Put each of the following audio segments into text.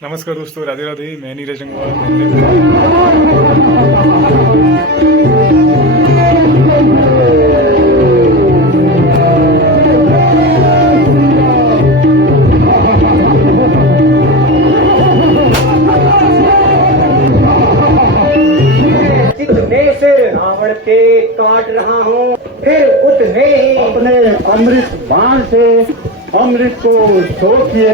नमस्कार दोस्तों, राधे राधे। मैं नीरज अंगवाल। जितने से रावण के काट रहा हूँ, फिर उतने ही अपने अमृत बाण से अमृत को सोचिए।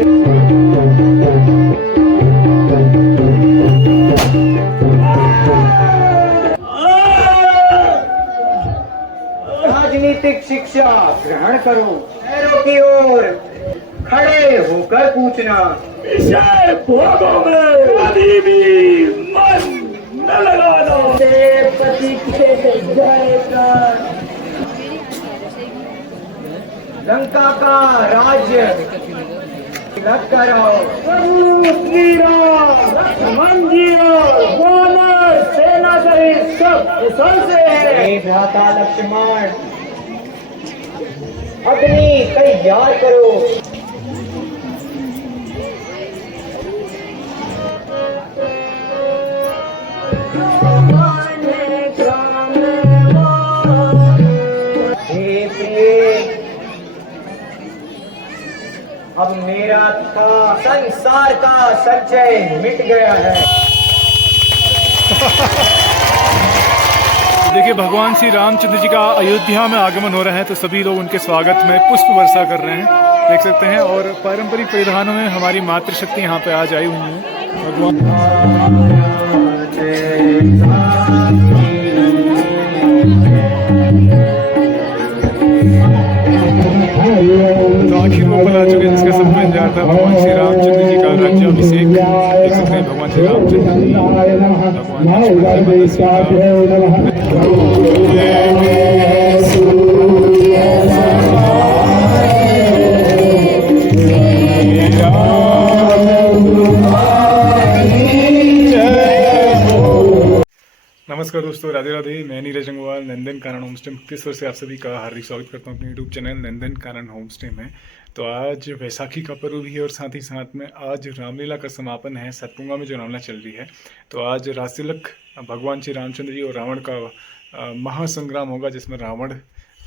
राजनीतिक शिक्षा ग्रहण करो। पैरों की ओर खड़े होकर पूछना, विषय भोगों में कभी भी मन न लगाना। पति के जय कर। लंका का राज्य तिलक कराओ। सेना सहित सब कुशल से है। हे भ्राता लक्ष्मण, अग्नि तैयार करो। हे प्रिय, अब मेरा था संसार का संचय मिट गया है। देखिए, भगवान श्री रामचंद्र जी का अयोध्या में आगमन हो रहा है, तो सभी लोग उनके स्वागत में पुष्प वर्षा कर रहे हैं, देख सकते हैं। और पारंपरिक परिधानों में हमारी मातृशक्ति यहाँ पे आज आई हुई है। भगवान तो आखिर वो पल आ चुके जिसका सबको इंतजार था, भगवान श्री रामचंद्र जी का राज्याभिषेक। देख सकते हैं भगवान श्री रामचंद्र जी, नमस्कार दोस्तों, राधे राधे। मैं नीरज अंगवाल, नंदन कानन होम स्टे मुक्तेश्वर से आप सभी का हार्दिक स्वागत करता हूं अपने YouTube channel Nandan Kanan home stay में। तो आज वैसाखी का पर्व भी है और साथ ही साथ में आज रामलीला का समापन है। सतपुंगा में जो रामलीला चल रही है, तो आज रासतिलक भगवान श्री रामचंद्र जी और रावण का महासंग्राम होगा, जिसमें रावण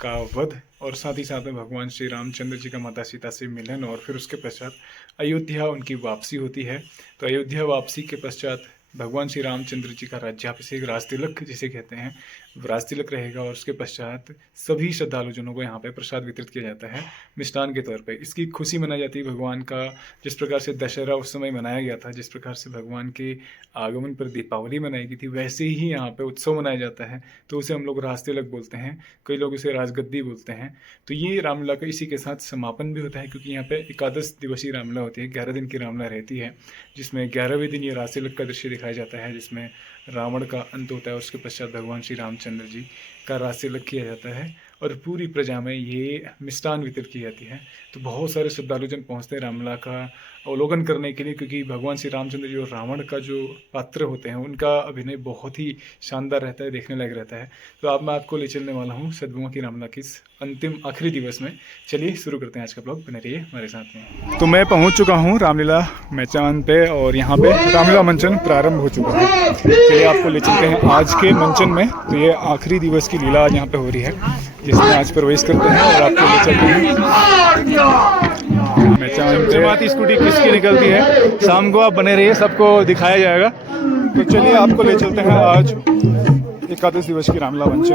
का वध और साथ ही साथ में भगवान श्री रामचंद्र जी का माता सीता से मिलन, और फिर उसके पश्चात अयोध्या उनकी वापसी होती है। तो अयोध्या वापसी के पश्चात भगवान श्री रामचंद्र जी का राज्याभिषेक, राजतिलक जिसे कहते हैं, राजतिलक रहेगा। और उसके पश्चात सभी श्रद्धालुजनों को यहाँ पे प्रसाद वितरित किया जाता है मिष्ठान के तौर पे। इसकी खुशी मनाई जाती है भगवान का, जिस प्रकार से दशहरा उस समय मनाया गया था, जिस प्रकार से भगवान के आगमन पर दीपावली मनाई गई थी, वैसे ही यहाँ पे उत्सव मनाया जाता है। तो उसे हम लोग राजतिलक बोलते हैं, कई लोग इसे राजगद्दी बोलते हैं। तो ये रामलीला का इसी के साथ समापन भी होता है, क्योंकि यहाँ पे 11 दिवसीय रामलीला होती है, 11 दिन की रामलीला रहती है, जिसमें 11वें दिन ये राजतिलक का दृश्य दिखाया जाता है, जिसमें रावण का अंत होता है। उसके पश्चात भगवान श्री रामचंद्र जी का राजतिलक किया जाता है और पूरी प्रजा में ये मिष्ठान वितरित की जाती है। तो बहुत सारे श्रद्धालुजन पहुँचते हैं रामलीला का अवलोकन करने के लिए, क्योंकि भगवान श्री रामचंद्र जी और रावण का जो पात्र होते हैं, उनका अभिनय बहुत ही शानदार रहता है, देखने लायक रहता है। तो अब मैं आपको ले चलने वाला हूँ सतपुंगा की रामलीला की अंतिम आखिरी दिवस में। चलिए शुरू करते हैं आज का ब्लॉग, बने रहिए हमारे साथ में। तो मैं पहुँच चुका हूँ रामलीला मैदान पे, और यहाँ पे रामलीला मंचन प्रारंभ हो चुका है। चलिए आपको ले चलते हैं आज के मंचन में। तो ये आखिरी दिवस की लीला आज यहाँ पे हो रही है, जिसमें आज प्रवेश करते हैं और आपको ले चलते हैं जमाती स्कूटी किसकी निकलती है। शाम को आप बने रहिए, सबको दिखाया जाएगा। तो चलिए आपको ले चलते हैं आज 11 दिवस की रामलीला मंचन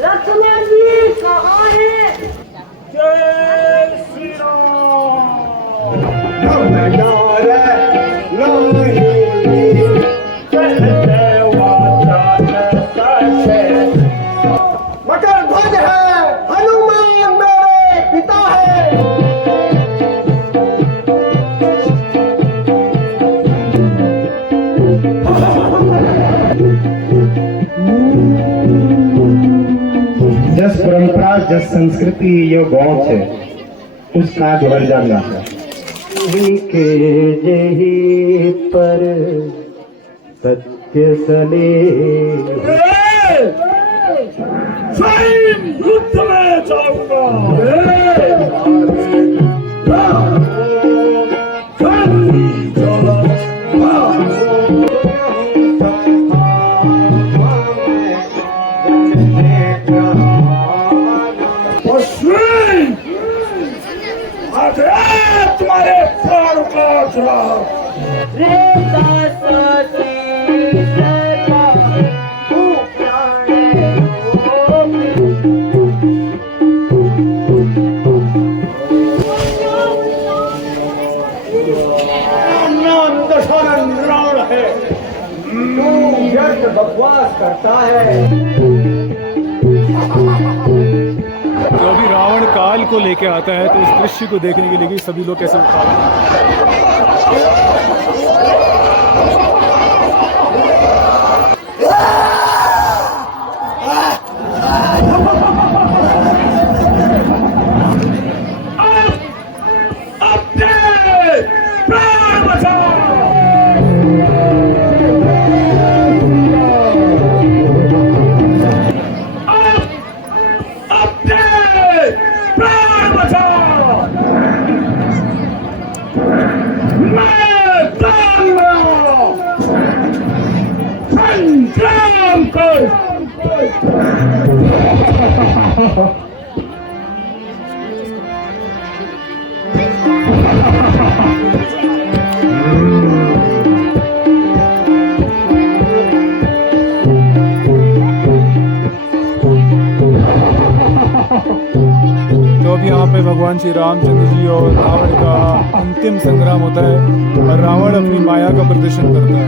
लक्ष्मण जी कहाँ है? जय श्री राम। मकर ध्वज है, हनुमान मेरे पिता है। જે સંસ્કૃતિ યો ગૌણ છે उसका घर जाना के जही पर सत्य सले युद्ध में जाऊंगा तुम्हारे प्राण काट रहा नाम दशहरा रावण है तू व्यर्थ बकवास करता है तो अभी रावण काल को लेके आता है, तो इस दृश्य को देखने के लिए भी सभी लोग कैसे तो अब यहाँ पे भगवान श्री रामचंद्र जी और रावण का अंतिम संग्राम होता है और रावण अपनी माया का प्रदर्शन करता है।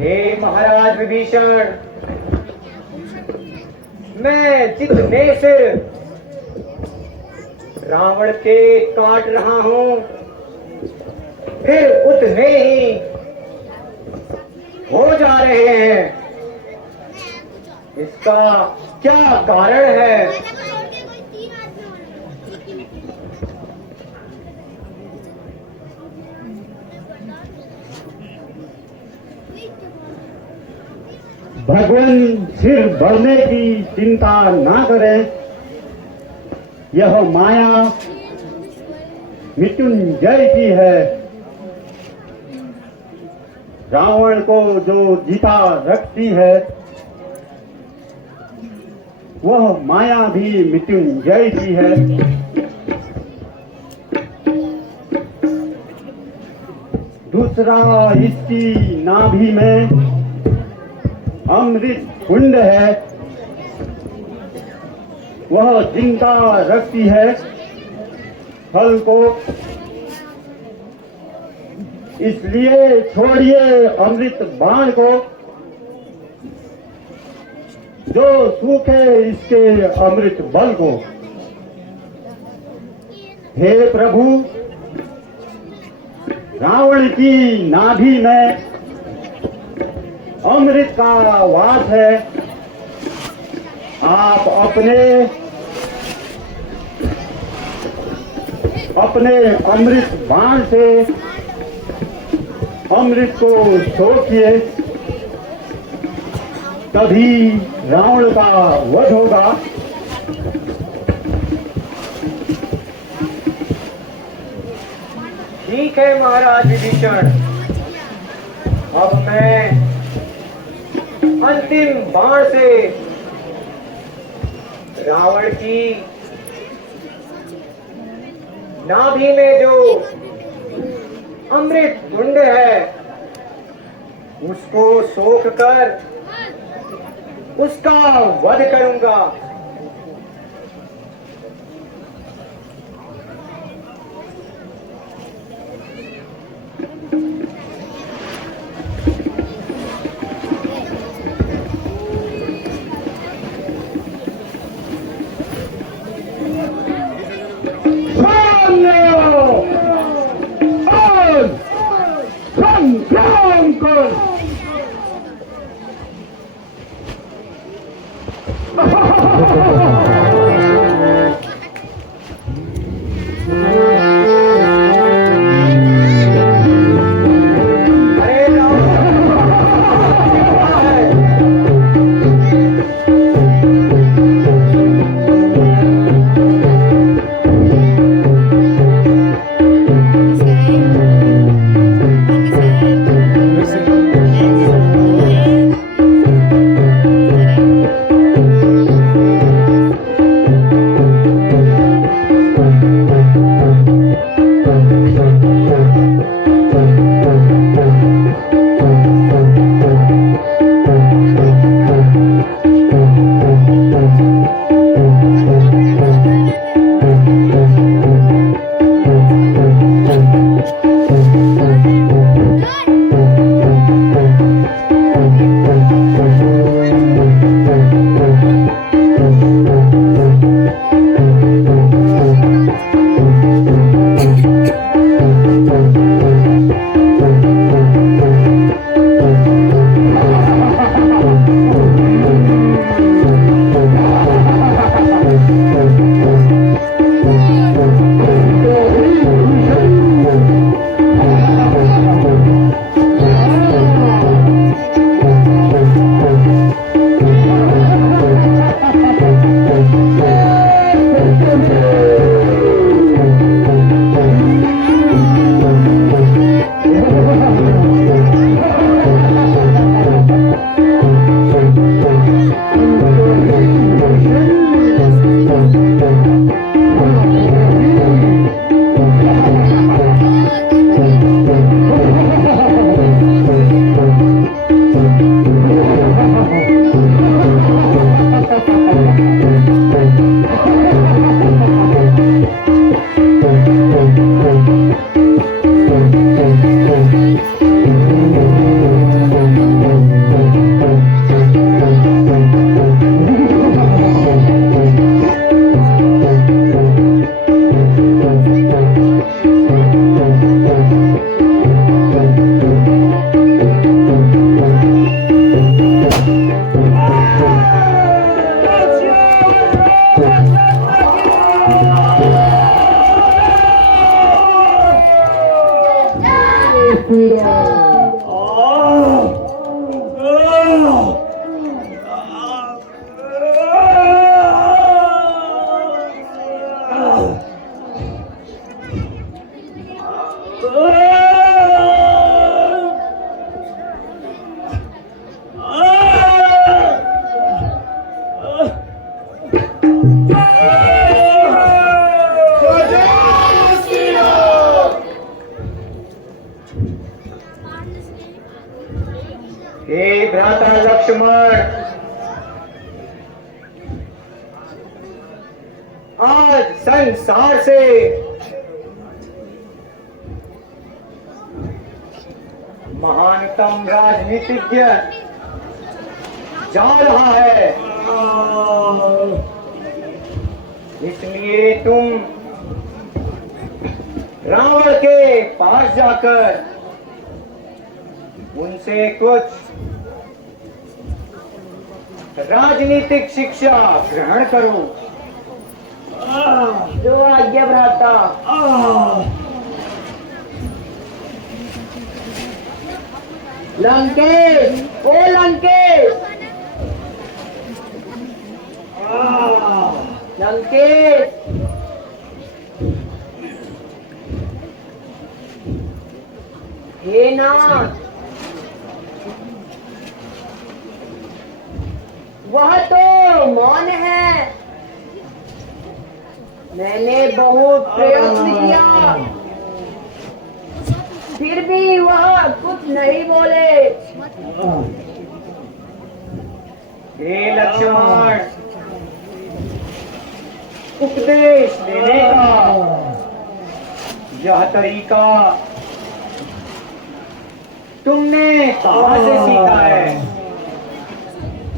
हे महाराज विभीषण, मैं जितने सिर रावण के काट रहा हूं, फिर उतने ही हो जा रहे हैं। इसका क्या कारण है? भगवान सिर बढ़ने की चिंता ना करें। यह माया मृत्युंजय की है। रावण को जो जीता रखती है, वह माया भी मृत्युंजय की है। दूसरा, इसकी नाभि में अमृत कुंड है, वह जिंदा रखती है फल को। इसलिए छोड़िए अमृत बाण को, जो सूखे इसके अमृत बल को। हे प्रभु, रावण की नाभि में अमृत का वास है। आप अपने अमृत बाण से अमृत को सोखिए, तभी रावण का वध होगा। ठीक है महाराज विभीषण, अब मैं अंतिम बाण से रावण की नाभि में जो अमृत कुंड है, उसको सोख कर उसका वध करूंगा। हे भ्राता लक्ष्मण, आज संसार से महानतम राजनीतिज्ञ जा रहा है, इसलिए तुम रावण के पास जाकर उनसे कुछ राजनीतिक शिक्षा ग्रहण करो। जो आज्ञा भ्राता। लंकेश, ओ लंकेश, लंकेश, हे नाथ, वह तो मौन है। मैंने बहुत प्रयत्न किया, फिर भी वह कुछ नहीं बोले। हे लक्ष्मण, उपदेश देने का यह तरीका तुमने कहाँ से सीखा है?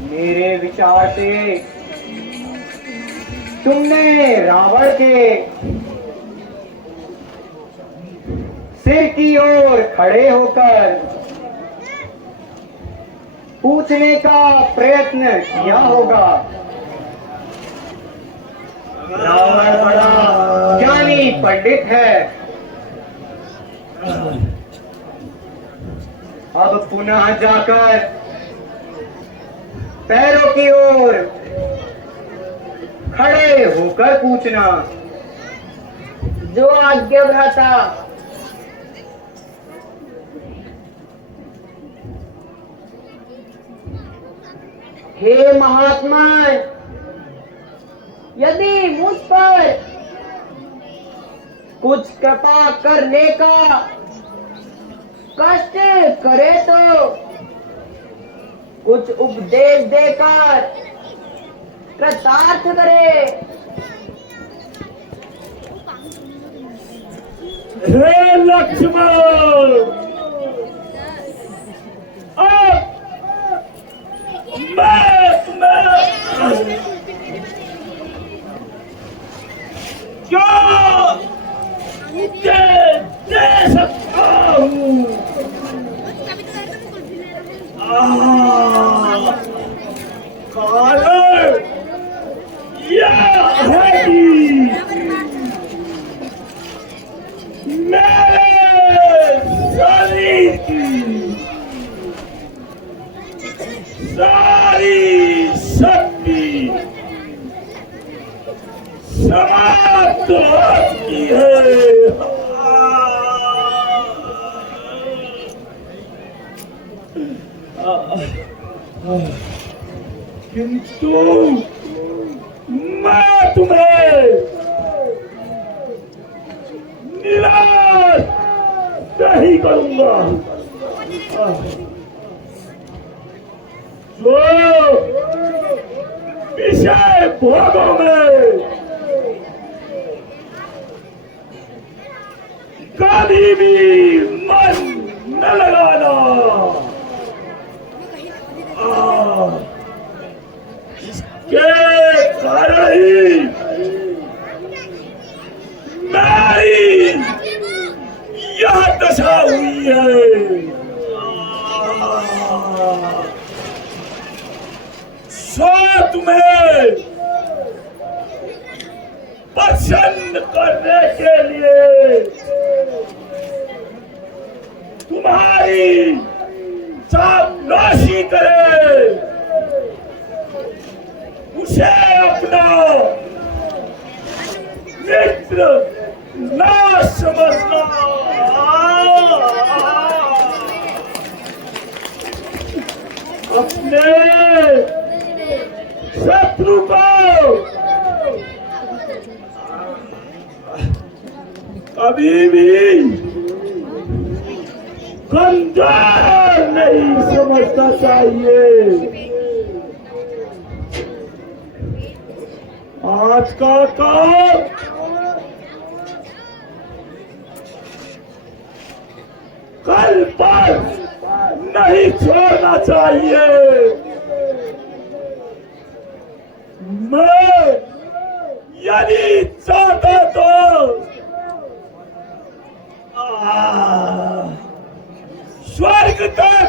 मेरे विचार से तुमने रावण के सिर की ओर खड़े होकर पूछने का प्रयत्न किया होगा। रावण बड़ा ज्ञानी पंडित है। अब पुनः जाकर पैरों की ओर खड़े होकर पूछना। जो आज्ञा भ्राता। हे महात्मा, यदि मुझ पर कुछ कृपा करने का कष्ट करे तो कुछ उपदेश देकर कृतार्थ करे। हे लक्ष्मण, अब मैं तुम्हें क्या उपदेश दे सकता हूँ? कारण यह है कि मेरे शरीर की सारी शक्ति समाप्त हो चुकी है। किंतु मैं तुम्हें निराश नहीं करूंगा। जो विषय भोगों में कभी भी मन न लगाना। इसके कारण ही मेरी यह दशा हुई है। सो तुम्हें पसंद करने के लिए तुम्हारी चापलूसी करे, उसे अपना मित्र ना समझना। अपने शत्रु को कभी भी कमजोर नहीं समझना चाहिए। आज का काम कल पर नहीं छोड़ना चाहिए। मैं यदि चाहता तो स्वर्ग तक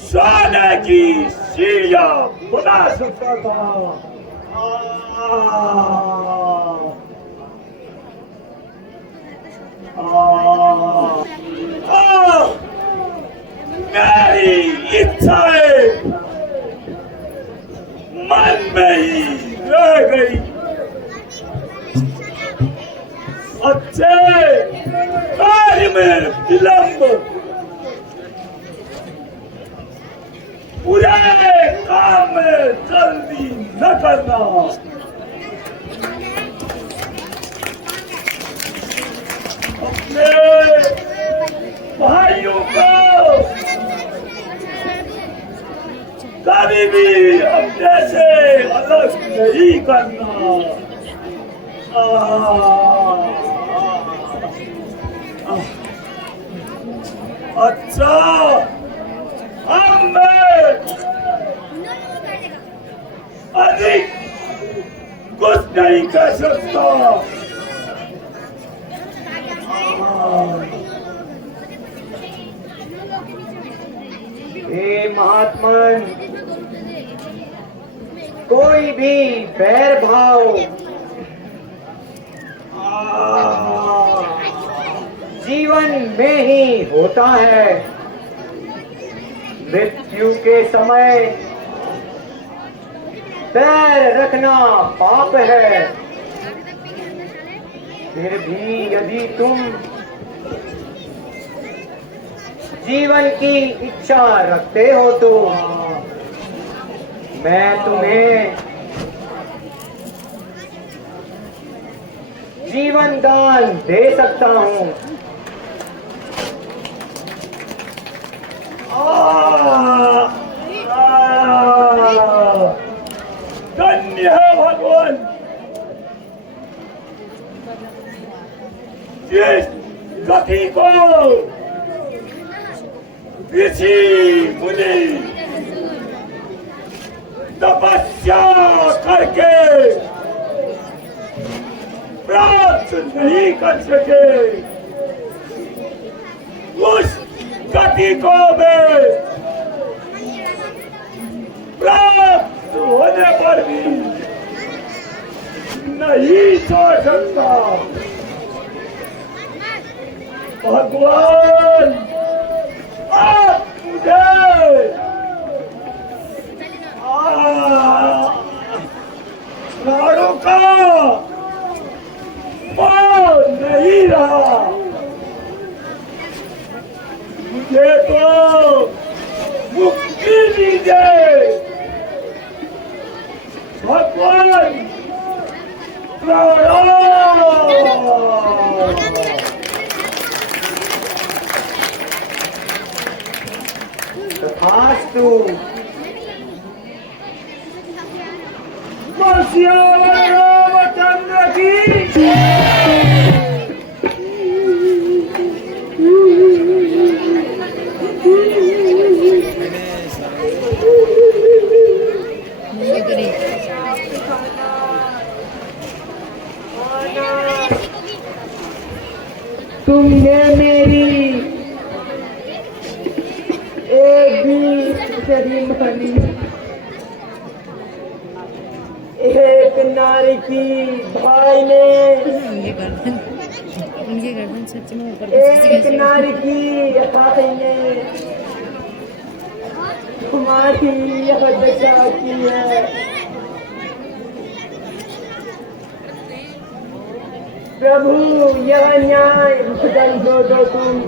सोने की सीढ़ियां बना सकता था। मेरी इच्छाएं मन में ही रह गई। अच्छे कार्य में विलंब, बुरे काम में जल्दी न करना। अपने भाइयों को कभी भी अपने से अलग नहीं करना। अच्छा, अब मैं अधिक कुछ नहीं कर सकता। हे महात्मन, कोई भी बैर भाव जीवन में ही होता है। मृत्यु के समय पैर रखना पाप है। फिर भी यदि तुम जीवन की इच्छा रखते हो तो मैं तुम्हें जीवन दान दे सकता हूँ। धन्य है भगवान, जिस गति को ऋषि मुनि तपस्या करके प्राप्त नहीं कर सके, उस गति को मैं प्राप्त होने पर भी नहीं छोड़ सकता। भगवान, आप मुझे प्राणों का मोह नहीं रहा। मुझे तो मुक्ति दीजिए भगवान। प्रणाम। तथास्तु। सियावर रामचंद्र की तुमने मेरी एक भी शरीर बनी, एक नारी की भाई ने, उनकी गर्दन सच में ऊपर एक नारी की भाई ने तुम्हारी यह दशा की है। प्रभु, यह न्याय बदल दो तुम,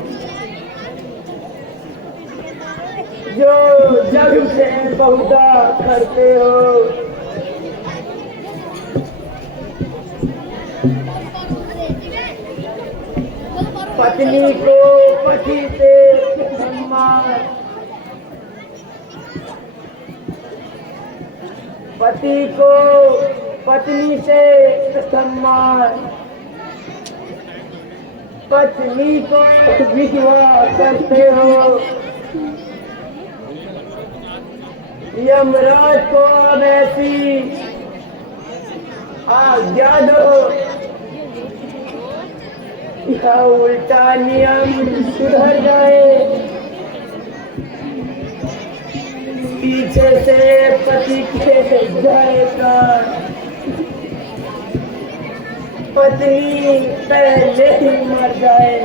जो जग से बहुधा करते हो। पत्नी को पति से सम्मान, पति को पत्नी से सम्मान, पत्नी को विश्वास करते हो, यमराज को अब ऐसी आज्ञा दो, यह उल्टा नियम सुधर जाए। पीछे से पति के जाएगा, पत्नी पहले ही मर जाए।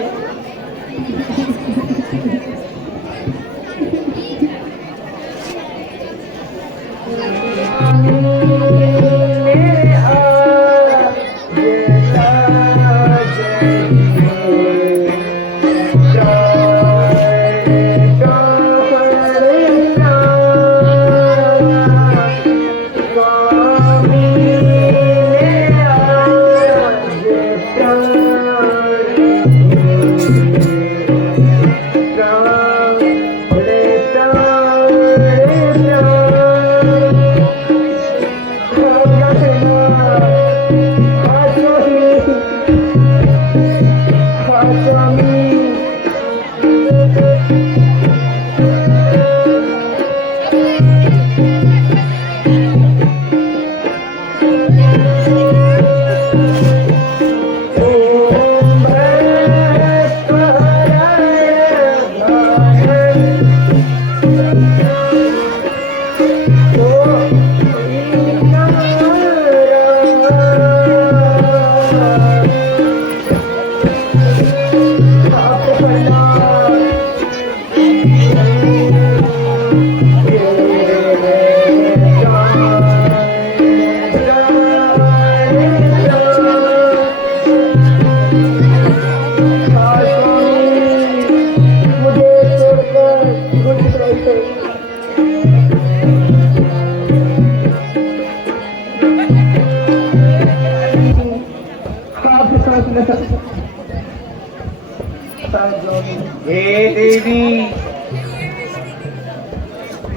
हे देवी,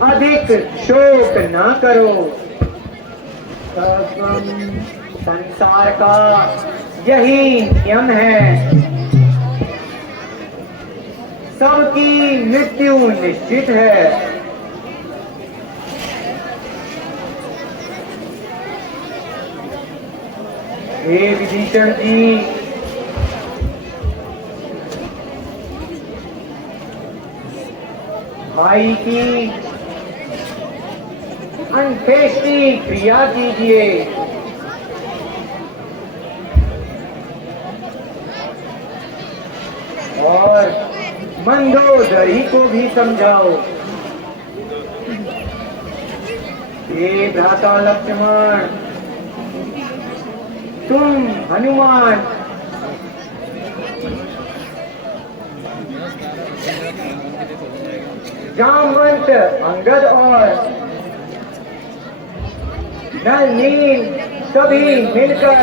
अधिक शोक न करो, संसार का यही नियम है, सबकी मृत्यु निश्चित है। हे विभीषण जी, भाई की अंत्येष्टि क्रिया कीजिए। और मंदोदरी को भी समझाओ। हे भ्राता लक्ष्मण, तुम हनुमान जामवंत अंगद और नल नील सभी मिलकर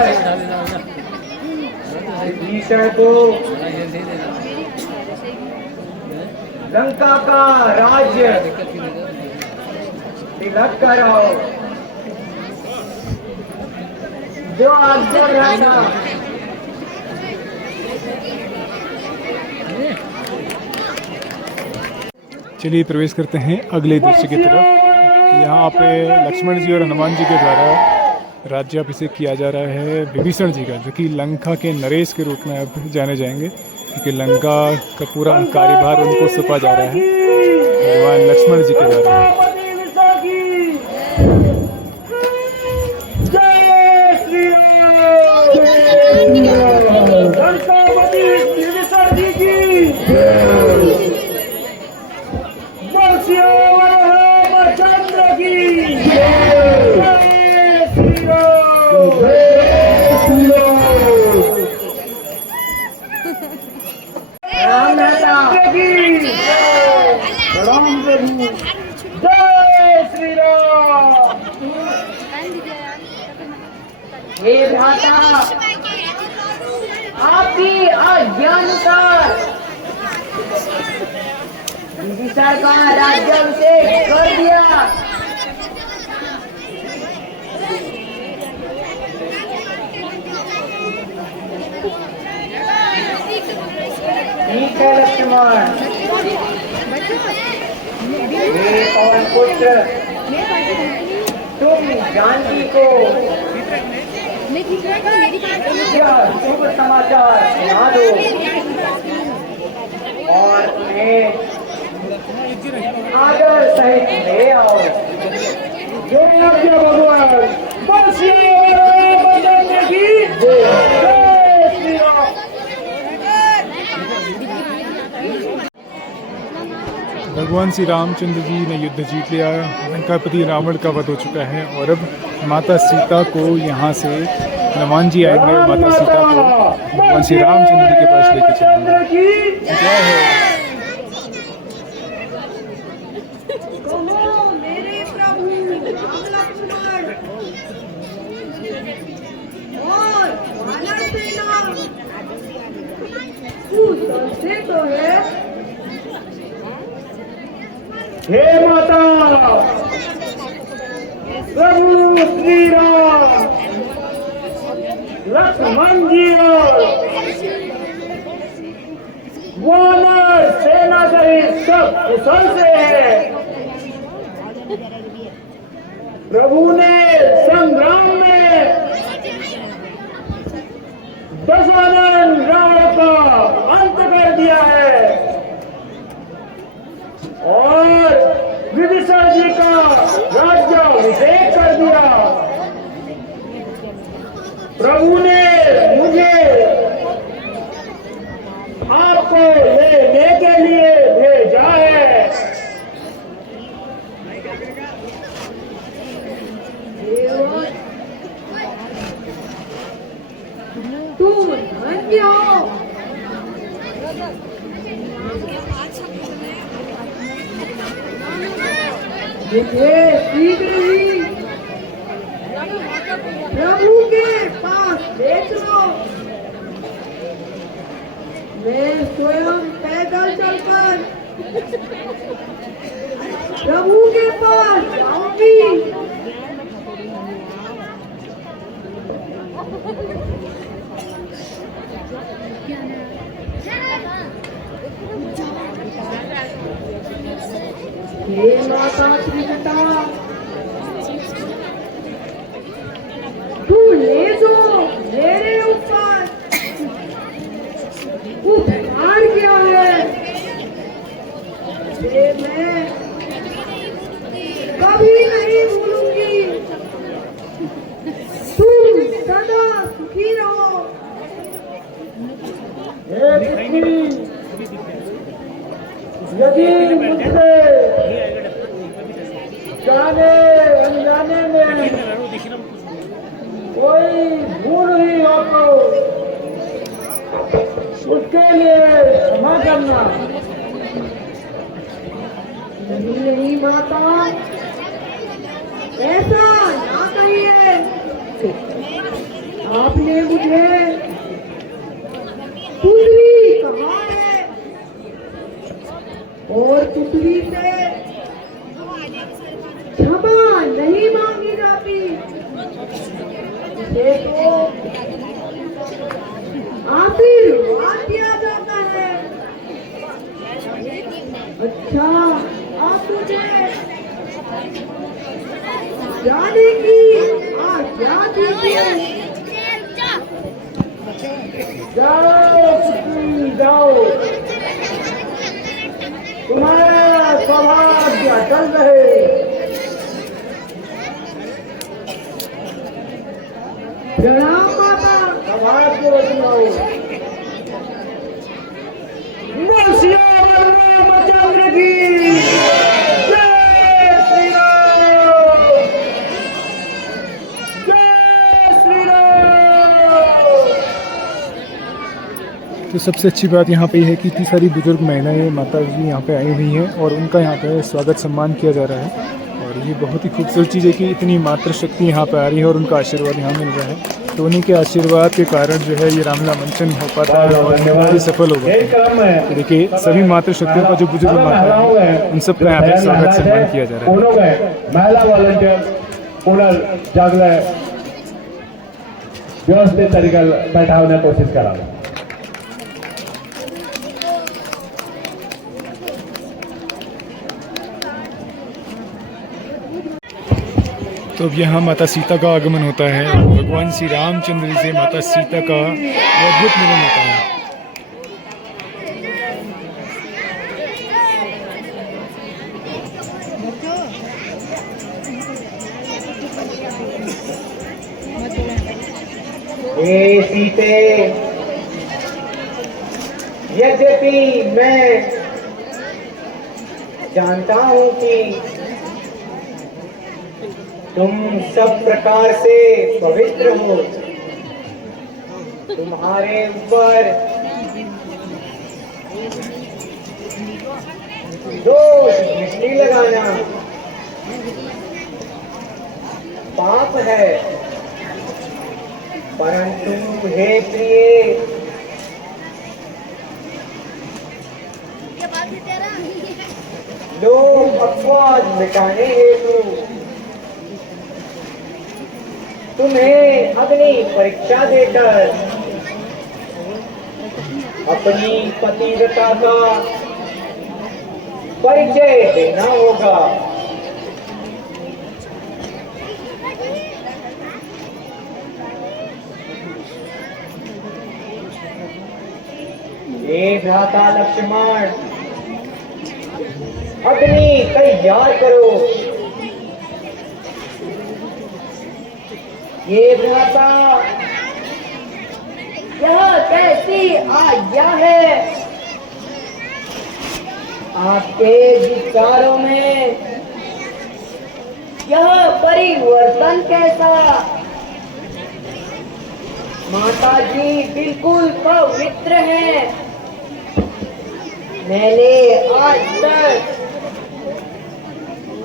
विभीषण को लंका का राज्य तिलक कराओ, जो आज्ञा रहना। चलिए प्रवेश करते हैं अगले दृश्य की तरफ। यहाँ पे लक्ष्मण जी और हनुमान जी के द्वारा राज्याभिषेक किया जा रहा है विभीषण जी का, जो कि लंका के नरेश के रूप में अब जाने जाएंगे, क्योंकि लंका का पूरा कार्यभार उनको सौंपा जा रहा है भगवान लक्ष्मण जी के द्वारा। हे भ्राता, आपकी आज्ञानुसार विदिशा का राज्याभिषेक कर दिया। ठीक है लक्ष्मण, मेरे पवन पुत्र तुम जानकी को यह शुभ समाचार सुना दो और उन्हें आदर सहित ले आओ। जो आज्ञा भगवान। भगवान श्री रामचंद्र जी ने युद्ध जीत लिया, लंकापति रावण का वध हो चुका है और अब माता सीता को यहाँ से हनुमान जी आएंगे और माता सीता को भगवान श्री रामचंद्र जी के पास लेके चलेंगे। जय हो। कहो मेरे प्रभु राम लक्ष्मण और वानर सेना, तू सबसे तो है। हे माता, प्रभु श्री राम लक्ष्मण जी और वानर सेना सहित सब कुशल से है। प्रभु ने संग्राम में दशानन रावण का अंत कर दिया है और विदिशा जी का राज्याभिषेक कर दिया। प्रभु ने मुझे आपको लेने के लिए भेजा है। तुम धन्य हो। मुझे शीघ्र ही प्रभु के पास भेज लो। मैं स्वयं पैदल चलकर प्रभु के पास जाऊंगी। हे माता त्रिजटा, तू ले जो मेरे ऊपर उपकार किया है, ये मैं कभी नहीं भूलूंगी। तुम सदा सुखी रहो। यदि मुझसे जाने अनजाने में कोई भूल हुई हो तो उसके लिए क्षमा करना। नहीं माता, ऐसा ना कहिए। आपने मुझे पुत्री कहा है और पुत्री से क्षमा नहीं मांगी जाती, इसे तो आशीर्वाद दिया जाता है। अच्छा, आप मुझे जाने की आज्ञा दीजिए। जाओ पुत्री जाओ, तुम्हारा सौभाग्य अटल रहे। प्रणाम माता। सौभाग्य बदलाओ। रामचंद्र की जय श्री राम, जय श्री राम। तो सबसे अच्छी बात यहाँ पे है कि इतनी सारी बुजुर्ग महिलाएं माता जी यहाँ पे आई हुई हैं और उनका यहाँ पे स्वागत सम्मान किया जा रहा है। और ये बहुत ही खूबसूरत चीज़ है कि इतनी मातृशक्ति यहाँ पे आ रही है और उनका आशीर्वाद यहाँ मिल रहा है। तो उन्हीं के आशीर्वाद के कारण जो है ये रामलीला मंचन हो पाता है और ये सफल हो गया। तो देखिए सभी मातृशक्तियों का जो बुजुर्ग माता है उन सबका यहाँ पे स्वागत सम्मान किया जा रहा है। महिला वॉलंटियर पुनर्जागरण व्यवस्थित तरीका बैठावने कोशिश करावं। तो अब यहाँ माता सीता का आगमन होता है। भगवान श्री रामचंद्र जी से माता सीता का अद्भुत मिलन होता है। हे सीते, यद्यपि मैं जानता हूं कि तुम सब प्रकार से पवित्र हो, तुम्हारे ऊपर दोष दृष्टि लगाना पाप है, परंतु हे प्रिय, लोग अपवाद मिटाने हेतु तुम्हें अग्नि परीक्षा देकर अपनी पतिव्रता का परिचय देना होगा। ये भ्राता लक्ष्मण, अग्नि तैयार करो। ये भ्राता, यह कैसी आज्ञा है? आपके विचारों में यह परिवर्तन कैसा? माता जी बिल्कुल पवित्र हैं। मैंने आज तक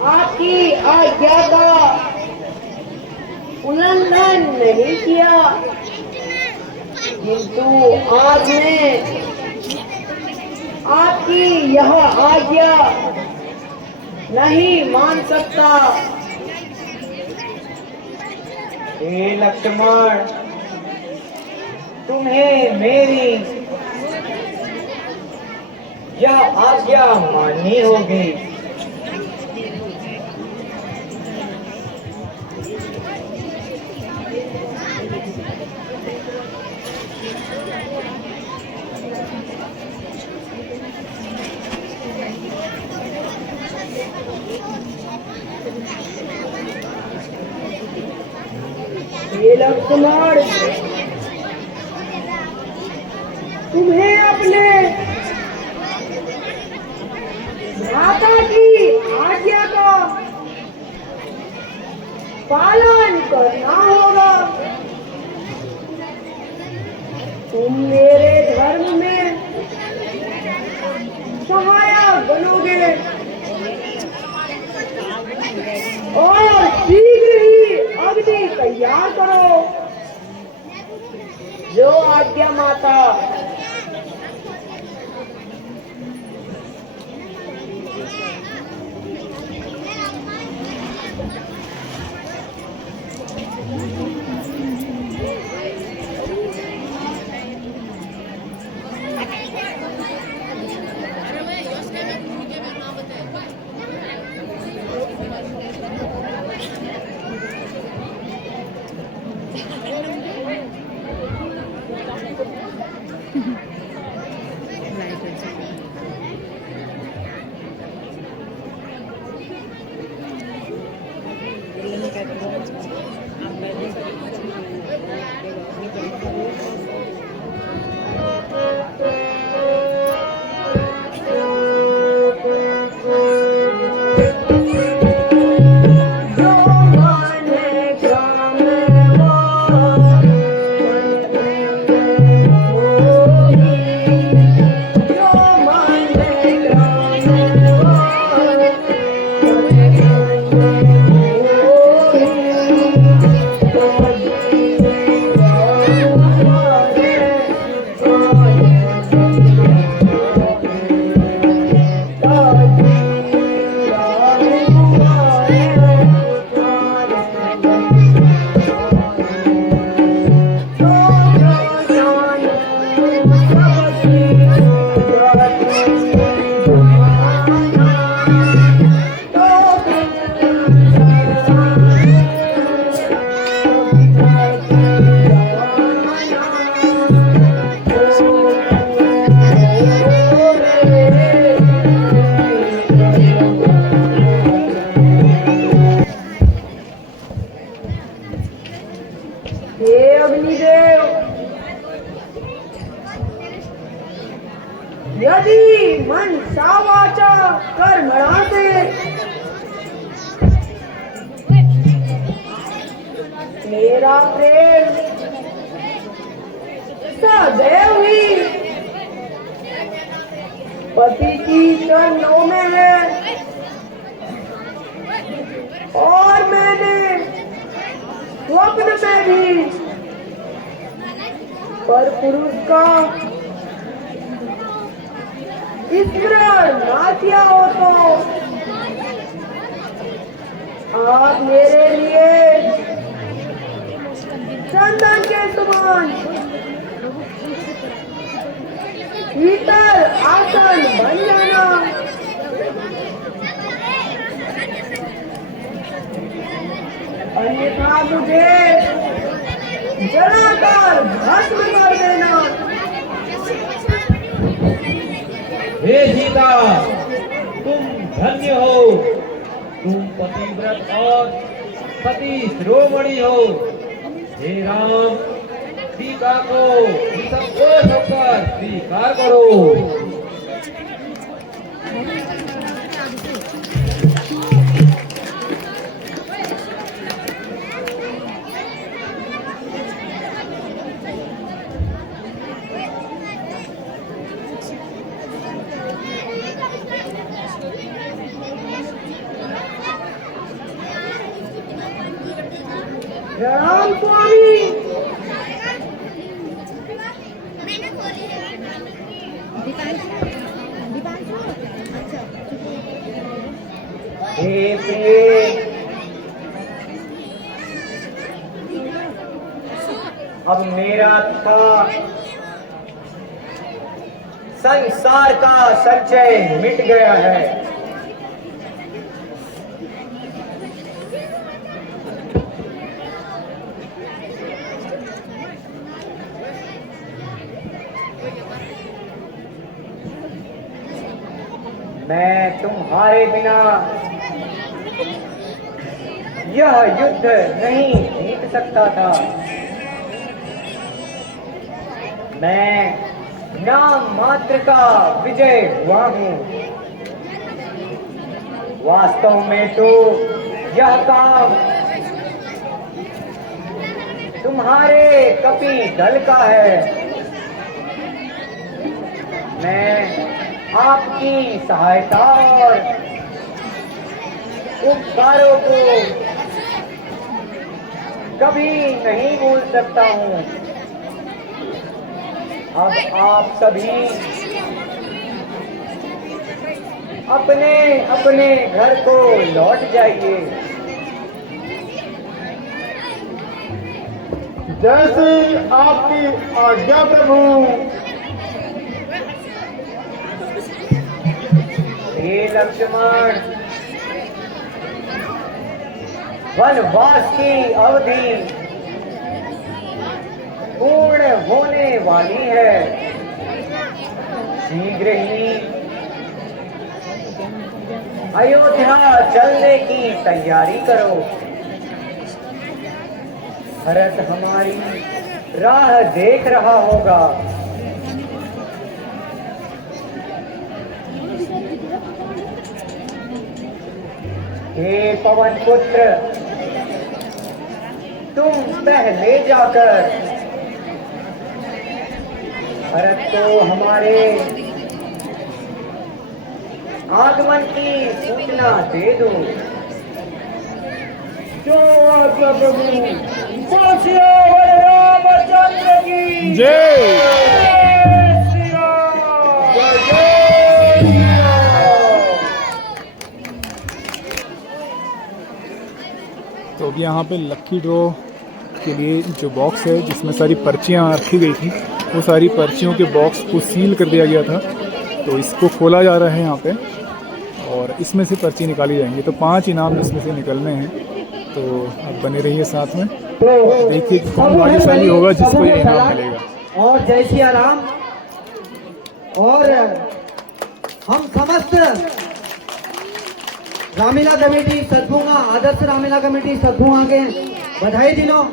आपकी आज्ञा का उल्लंघन नहीं किया, किंतु आज मैं आपकी यह आज्ञा नहीं मान सकता। हे लक्ष्मण, तुम्हें मेरी यह आज्ञा माननी होगी। हे लक्ष्मण, तुम्हें अपने माता की आज्ञा का पालन करना होगा। तुम मेरे धर्म में सहायक बनोगे और शीघ्र ही अग्नि तैयार करो। जो आज्ञा माता। हे अग्निदेव, यदि मन सा वाचा कर्मणा से मेरा प्रेम सदैव ही पति की चरणों में है, और मैंने स्वप्न में भी पर पुरुष का स्मरण ना किया हो तो आप मेरे लिए चंदन के समान शीतल आसन बन जाना। अन्यथा मुझे जलाकर भस्म कर देना। हे सीता, तुम धन्य हो, तुम पतिव्रत और सती शिरोमणि हो। हे राम, सीता को संतोष होकर स्वीकार करो। प्रणाम स्वामी। हे प्रिय, अब मेरा था संसार का संचय मिट गया है। मैं तुम्हारे बिना यह युद्ध नहीं जीत सकता था। मैं नाम मात्र का विजय हुआ हूँ। वास्तव में तो यह काम तुम्हारे कपि दल का है। मैं आपकी सहायता और उपकारों को कभी नहीं भूल सकता हूँ। अब आप सभी अपने अपने घर को लौट जाइए। जैसी आपकी आज्ञा प्रभु। हे लक्ष्मण, वनवास की अवधि पूर्ण होने वाली है। शीघ्र ही अयोध्या चलने की तैयारी करो। भरत हमारी राह देख रहा होगा। हे पवन पुत्र, तुम पहले जाकर भरत को हमारे आगमन की सूचना दे दो। जो आज्ञा प्रभु। रामचंद्र की जय। श्री राम। जय जय श्री राम। तो अभी यहाँ पे लक्की ड्रॉ के लिए जो बॉक्स है जिसमें सारी पर्चियाँ रखी गई थी, वो सारी पर्चियों के बॉक्स को सील कर दिया गया था। तो इसको खोला जा रहा है यहाँ पे और इसमें से पर्ची निकाली जाएंगी। तो 5 इनाम इसमें से निकलने हैं। तो आप बने रहिए साथ में, देखिए कौन भाग्यशाली होगा जिसको ये इनाम मिलेगा। और जय सिया राम। और हम समस्त रामलीला कमेटी सतभुआ, आदर्श रामलीला कमेटी सतभुआ के बधाई दिनों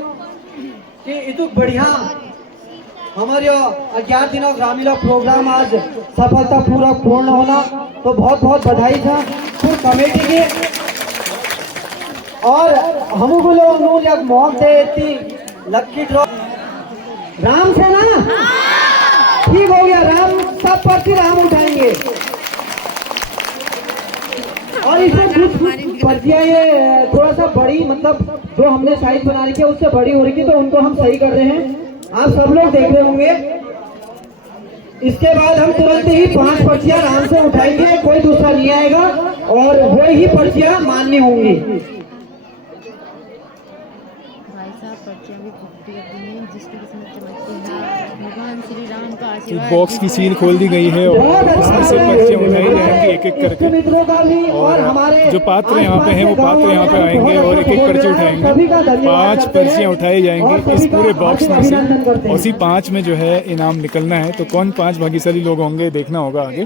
कि इतुक बढ़िया हमारे 11 दिनों ग्रामीण प्रोग्राम आज सफलतापूर्वक पूर्ण होना, तो बहुत बहुत बधाई था पूरी कमेटी की। और हम लोग जब मौक दे इतनी लक्की ड्रॉ राम से ना ठीक हो गया, राम सब पर्ची राम उठाएंगे। और इसमें कुछ पर्चियाँ ये थोड़ा सा बड़ी, मतलब जो हमने साइज बना रखी है उससे बड़ी हो रही थी, तो उनको हम सही कर रहे हैं, आप सब लोग देख रहे होंगे। इसके बाद हम तुरंत ही 5 पर्चियाँ आराम से उठाएंगे, कोई दूसरा नहीं आएगा और वही ही पर्चियाँ मान्य होंगी। भाई साहब पर्चियाँ भी फुटती रहती हैं, जिसकी किस्मत चमकती है भगवान श्री राम का तो आशीर्वाद। बॉक्स की सील खोल दी गई है और उसमें से पर्चियाँ उठाई जाएंगी एक एक करके। मित्रों का भी और हमारे जो पात्र यहाँ पे हैं वो पात्र यहाँ पे आएंगे और एक एक पर्ची उठाएंगे। 5 पर्चियाँ उठाई जाएंगी इस पूरे बॉक्स में से, और उसी 5 में जो है इनाम निकलना है। तो कौन 5 भाग्यशाली लोग होंगे देखना होगा आगे,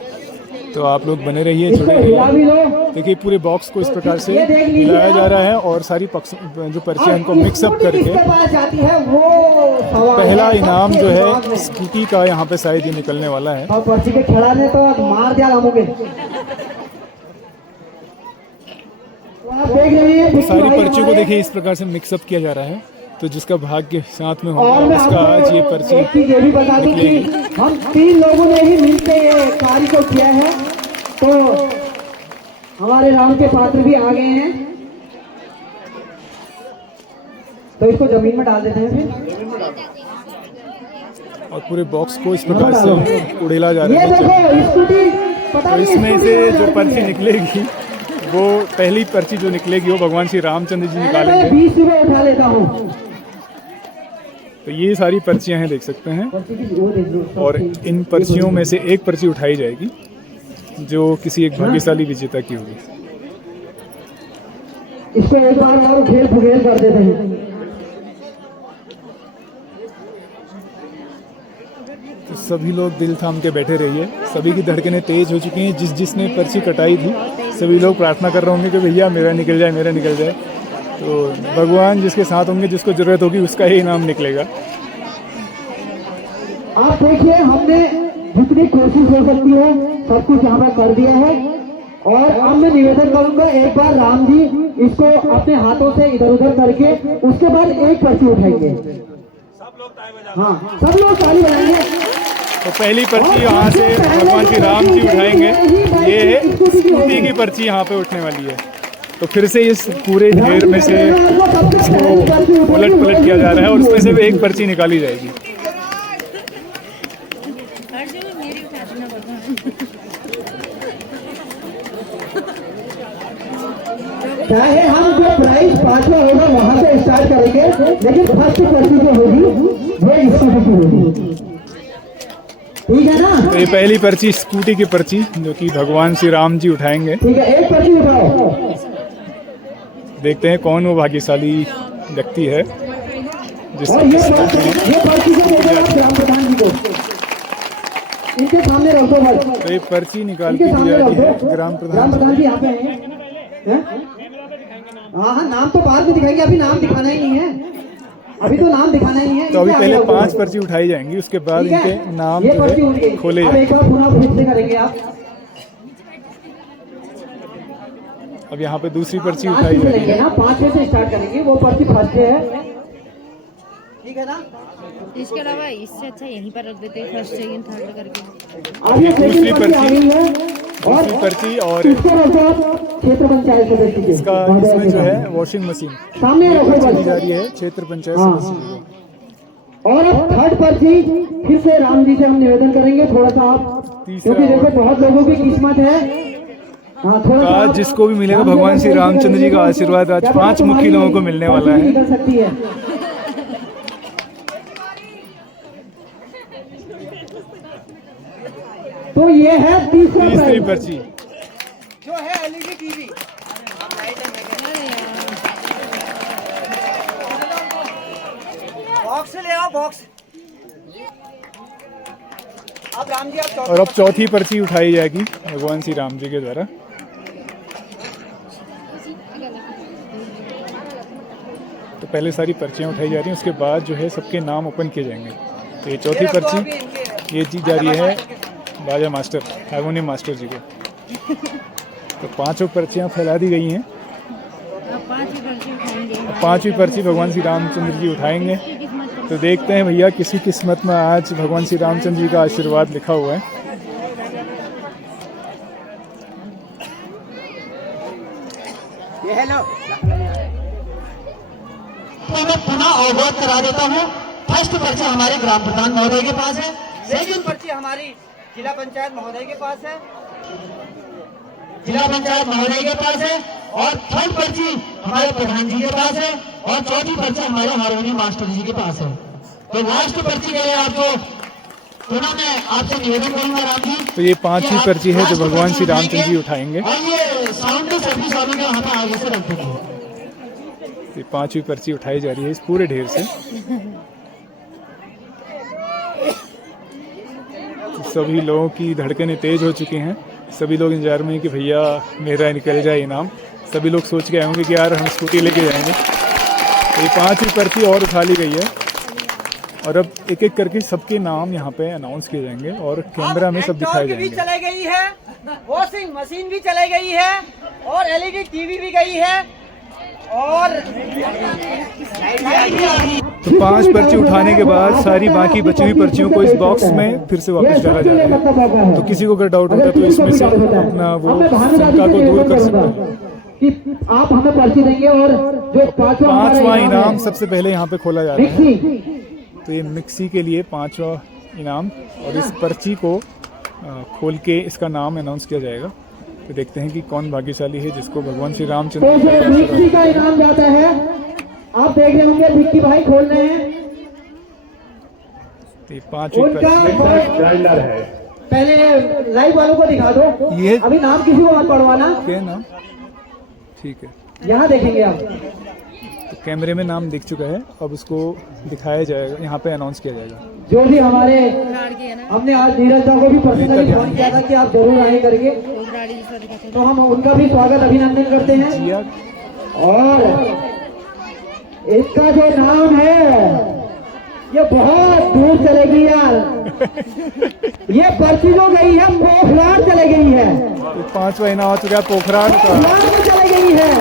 तो आप लोग बने रहिए, जुड़े रहिए। देखिए पूरे बॉक्स को इस प्रकार से हिलाया जा रहा है और सारी जो पर्चियाँ इनको मिक्सअप करके पहला इनाम जो है स्कूटी का यहाँ पे शायद ही निकलने वाला है। और पर्ची के खिलाने तो मार दिया हमोगे। सारी पर्चियों को देखिए इस प्रकार से मिक्सअप किया जा रहा है, तो जिसका भाग्य साथ में होगा उसका आज ये पर्ची एक चीज ये भी बता दूं कि हम 3 लोगों ने ही मिलकर ये कार्य को किया है, तो हमारे राम के पात्र भी आ गए हैं, तो इसको जमीन में डाल देते हैं फिर। और पूरे बॉक्स को इस प्रकार से उड़ेला जा रहा ये है। देखो स्कूटी, पता तो नहीं इसमें स्कूटी से में जो पर्ची निकलेगी वो पहली पर्ची जो निकलेगी वो भगवान श्री रामचंद्र जी मैं निकालेंगे। 20 रुपए उठा लेता हूँ। तो ये सारी पर्चियां हैं, देख सकते हैं। पर्ची की वो देख लो। और इन पर्चियों में से एक पर्ची उठाई जाएगी जो किसी एक भाग्यशाली विजेता की होगी। इसको एक बार और उखेल फुखेल कर देते हैं। तो सभी लोग दिल थाम के बैठे रहिए, सभी की धड़कनें तेज हो चुकी हैं। जिसने पर्ची कटाई थी सभी लोग प्रार्थना कर रहे होंगे कि भैया मेरा निकल जाए, मेरा निकल जाए। तो भगवान जिसके साथ होंगे, जिसको जरूरत होगी उसका ही इनाम निकलेगा। आप देखिए हमने जितनी कोशिश हो सकती है सब कुछ यहाँ पर कर दिया है, और अब मैं निवेदन करूंगा एक बार राम जी इसको अपने हाथों से इधर उधर करके उसके बाद एक पर्ची उठाएंगे। हाँ सब लोग ताली बजाएंगे। तो पहली पर्ची यहाँ से भगवान श्री राम जी उठाएंगे, ये है स्कूटी की पर्ची यहाँ पे उठने वाली है। तो फिर से इस पूरे ढेर में से इसको उलट पलट किया जा रहा है और उसमें से भी एक पर्ची निकाली जाएगी। मेरी उठा देना भगवान। चाहे हम जो प्राइस 5वां होगा वहाँ से स्टार्ट करेंगे, लेकिन फर्स्ट पर्ची जो होगी वो स्कूटी की होगी, ठीक है ना। तो ये पहली पर्ची स्कूटी की पर्ची जो कि भगवान श्री राम जी उठाएंगे। ठीक है, एक पर्ची उठाओ। देखते हैं कौन वो भाग्यशाली व्यक्ति है और जिसकी ये किस्मत में। ये पर्ची को देंगे आप ग्राम प्रधान जी को, इनके सामने रख दो बस। तो ये पर्ची निकाल इनके के दी सामने जाती है रख दो। ग्राम ग्राम प्रधान। प्रधान जी यहाँ पे हैं? हाँ हाँ, नाम तो बाद में दिखाएंगे, अभी नाम दिखाना ही नहीं है, अभी तो नाम दिखाना ही नहीं है। तो अभी इनके पहले आगे रख दो। 5 पर्ची उठाई जाएंगी, उसके बाद ठीक है? इनके नाम ये जो पर्ची उठ है गई। खोले अब जाएंगे। एक बार पुनः फिर से करेंगे आप। अब यहाँ पे दूसरी पर्ची पाँच उठाई में जाएगी। लेंगे ना, 5 में से स्टार्ट करेंगे, वो पर्ची फर्स्ट है, ठीक है ना। इसके अलावा इससे अच्छा यहीं पर रख देते हैं, फर्स्ट सेकंड थर्ड करके। अब ये दूसरी सेकंड पर्ची आ पर्ची। गई है, और दूसरी पर्ची और इसको रखो क्षेत्र पंचायत सदस्य के। इसका इसमें जो है वॉशिंग मशीन सामने रखो पर्ची दी बस। जा रही है क्षेत्र पंचायत हाँ। सदस्य को। और अब थर्ड पर्ची फिर से राम जी से हम निवेदन करेंगे, थोड़ा सा आप, तीसरा क्योंकि देखो बहुत लोगों की किस्मत है। हाँ, थोड़ा सा आज आप- जिसको भी मिलेगा भगवान श्री रामचंद्र जी का आशीर्वाद आज 5 मुख्य लोगों को मिलने वाला है। निकल सकती है। तो ये है तीसरा तीसरी प्राइज, पर्ची जो है एलईडी टीवी। बॉक्स ले आओ, बॉक्स। अब राम जी आप और अब चौथी पर्ची उठाई जाएगी भगवान श्री राम जी के द्वारा। तो पहले सारी पर्चियाँ उठाई जा रही हैं, उसके बाद जो है सबके नाम ओपन किए जाएंगे। तो ये चौथी पर्ची ये दी जा रही है बाजा मास्टर हारमोनियम मास्टर जी को। तो 5 पर्चियाँ फैला दी गई हैं। अब 5वीं पर्ची भगवान श्री रामचंद्र जी उठाएंगे। तो देखते हैं भैया किसी किस्मत में आज भगवान श्री रामचंद्र जी का आशीर्वाद लिखा हुआ है। मैं पुनः अवगत करा देता हूँ। फर्स्ट पर्ची हमारे ग्राम प्रधान महोदय के पास है, सेकंड पर्ची हमारी जिला पंचायत महोदय के पास है, जिला पंचायत महोदय के पास है, और थर्ड पर्ची हमारे प्रधान जी के पास है, और चौथी पर्ची हमारे हारमोनियम मास्टर जी के पास है। तो लास्ट पर्ची के लिए आपको पुनः मैं आपसे निवेदन करूंगा राम जी। तो ये 5वीं पर्ची है जो भगवान श्री रामचंद्र जी उठाएंगे। और ये साउंड सर्विस वालों के यहाँ पे आगे से रख देंगे। ये 5वीं पर्ची उठाई जा रही है इस पूरे ढेर से। सभी लोगों की धड़कनें तेज हो चुकी हैं। सभी लोग इंतजार में हैं कि भैया मेरा निकल जाए इनाम। सभी लोग सोच के आए होंगे कि यार हम स्कूटी लेके जाएंगे। तो ये 5वीं पर्ची और उठा ली गई है और अब एक एक करके सबके नाम यहाँ पे अनाउंस किए जाएंगे और कैमरा में सब दिखाए जाएंगे। चले गई है, वॉशिंग मशीन भी चले गई है, और एलईडी टीवी भी गई है, और तो 5 पर्ची उठाने के बाद सारी बाकी बची हुई पर्चियों को इस बॉक्स में फिर से वापस डाला जा रहा है। तो किसी को अगर डाउट होता है तो इसमें से अपना वो शंका को दूर कर सकता है। कि आप हमें पर्ची देंगे और जो 5वां इनाम सबसे पहले यहाँ पे खोला जा रहा है। तो ये मिक्सी के लिए 5वां इनाम और इस पर्ची को खोल के इसका नाम अनाउंस किया जाएगा। तो देखते हैं कि कौन भाग्यशाली है जिसको भगवान श्री रामचंद्र मिक्सी का इनाम जाता है। आप देख रहे होंगे विक्की भाई खोल रहे हैं। तो 5वीं पर्ची ग्राइंडर है। पहले लाइव वालों को दिखा दो। ये अभी नाम किसी को मत पढ़वाना, क्या नाम ठीक है। यहाँ देखेंगे आप। तो कैमरे में नाम दिख चुका है, अब उसको दिखाया जाएगा, यहाँ पे अनाउंस किया जाएगा। जो भी हमारे हमने आज नीरज दा को भी पर्सनली फोन किया था कि आप जरूर आए करके, तो हम उनका भी स्वागत अभिनंदन करते हैं। जिया और इसका जो नाम है ये बहुत दूर चलेगी यार। ये पर्ची जो गई है पोखरार चले गई है, तो 5वां इनाम आ चुका है पोखरार का। पोखरार में चले गई है।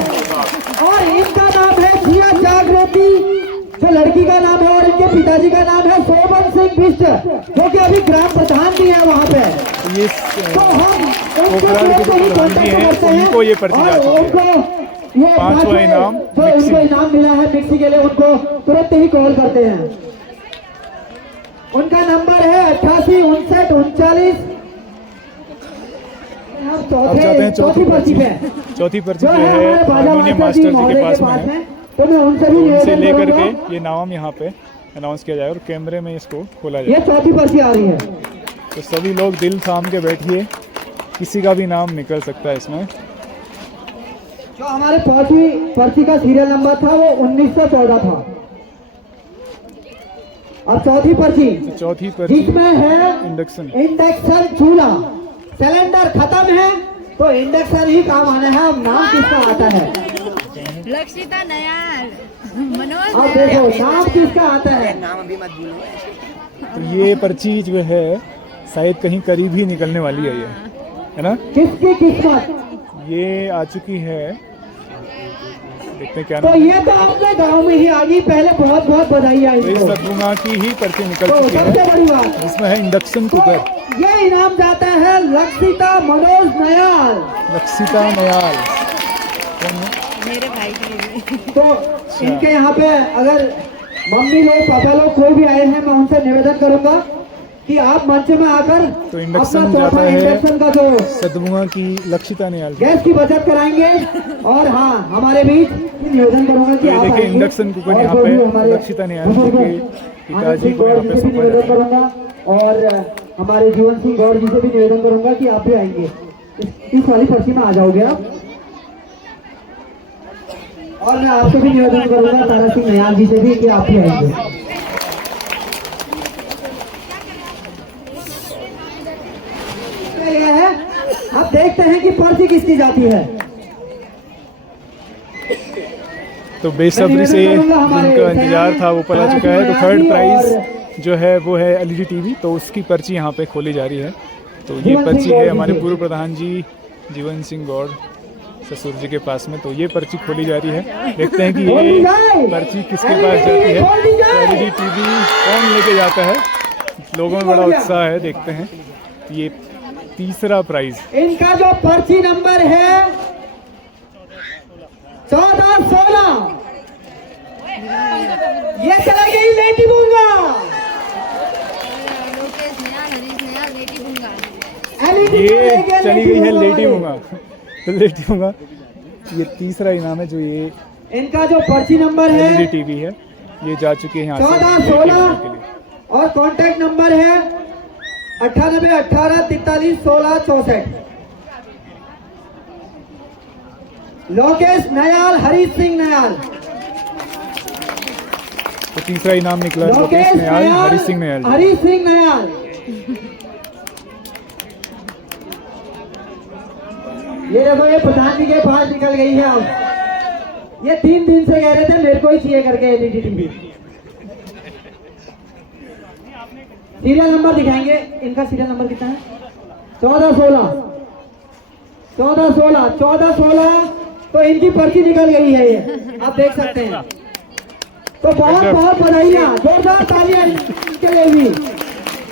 और इनका नाम है जिया जागृति, जो लड़की का नाम है, और इनके पिताजी का नाम है शोभन सिंह बिष्ट, जो कि अभी ग्राम प्रधान भी है वहाँ पे। ये तो हम पोखरार के जो प्रधान जी हैं उनको ये पर्ची जा चुकी है। 5वां इनाम जो उनको इनाम मिला है मिक्सी के लिए, उनको तुरंत ही कॉल करते हैं। उनका नंबर है 88 59 39। चौथी पर्ची पे चौथी पर्ची जो है हारमोनियम मास्टर जी के पास में है। तो मैं उनसे भी उनसे लेकर के ये नाम यहाँ पे अनाउंस किया जाएगा और कैमरे में इसको खोला ये जाएगा। चौथी पर्ची आ रही है। तो सभी लोग दिल थाम के बैठिए, किसी का भी नाम निकल सकता है इसमें। जो हमारे 5वीं पर्ची का सीरियल नंबर था वो 1914 था। और चौथी पर्ची तो चौथी पर्ची जिसमें है इंडक्शन चूल्हा। सिलेंडर खत्म है तो इंडक्शन ही काम आना है। अब नाम किसका आता है? लक्षिता नयाल, अब मनोज देखो नाम किसका आता है। तो ये पर्ची जो है शायद कहीं करीब ही निकलने वाली है, ये है ना। किसकी किस्मत? ये आ चुकी है, देखते हैं क्या तो नाम है। ये तो अपने गांव में ही आ गई। पहले बहुत बहुत बधाई तो इस इनको। सदगुणा की ही पर्ची निकल तो चुकी सबसे है बड़ी बात, जिसमें है इंडक्शन तो कुकर। ये इनाम जाता है लक्षिता मनोज नयाल। लक्षिता नयाल मेरे भाई के लिए। तो इनके यहाँ पे अगर मम्मी लोग पापा लोग कोई भी आए हैं, मैं उनसे निवेदन करूंगा कि आप मंच में आकर तो इंडक्शन अपना जाता चौथा है इंडक्शन का जो सदगुणा की लक्षिता नयाल। गैस की बचत कराएंगे। और हाँ, हमारे बीच निवेदन करूंगा कि ये आप देखिए आएंगे। इंडक्शन कुकर और यहाँ जो पे भी हमारे लक्षिता नयाल जी के पिताजी को यहाँ पे आनंद सिंह सौंपा गौड़ जी से भी जाता है। निवेदन करूंगा और हमारे जीवन सिंह गौड़ जी से भी निवेदन करूंगा कि आप भी आएंगे। इस वाली पर्ची में आ जाओगे आप। और मैं आपसे भी निवेदन करूंगा तारा सिंह नयाल जी से भी कि आप भी आएंगे। यह है, अब देखते हैं कि पर्ची किसकी जाती है। तो बेसब्री से जिनका इंतज़ार था वो पला चुका है। तो थर्ड प्राइज़ जो है वो है LED TV, तो उसकी पर्ची यहाँ पे खोली जा रही है। तो ये पर्ची है हमारे पूर्व प्रधान जी जीवन सिंह गौड़ ससुर जी के पास में। तो ये पर्ची खोली जा रही है, देखते हैं कि ये पर्ची किसके पास जाती है। तो LED TV कौन लेके जाता है, लोगों में बड़ा उत्साह है, देखते हैं। ये तीसरा प्राइज़, इनका जो पर्ची नंबर है 1416, ये चला गई लेटी बूंगा। ये चली गई है लेटी मूंगा। तो लेटी मूंगा ये तीसरा इनाम है जो ये इनका जो पर्ची नंबर है LED TV है, ये जा चुकी है यहाँ से 1416 के लिए। और कॉन्टैक्ट नंबर है 98 18 43 16 64। लोकेश नयाल, हरीश सिंह नयाल। तो तीसरा इनाम निकला लोकेश नयाल, हरीश सिंह नयाल। हरीश सिंह नयाल। ये देखो ये प्रधान जी के पास निकल गई है। अब ये 3 दिन से कह रहे थे मेरे को ही चाहिए करके LED TV। सीरियल नंबर दिखाएंगे, इनका सीरियल नंबर कितना है? 1416 1416 1416। तो इनकी पर्ची निकल गई है, ये आप देख सकते हैं। तो बहुत बहुत बधाइयाँ, जोरदार तालियां इनके लिए भी।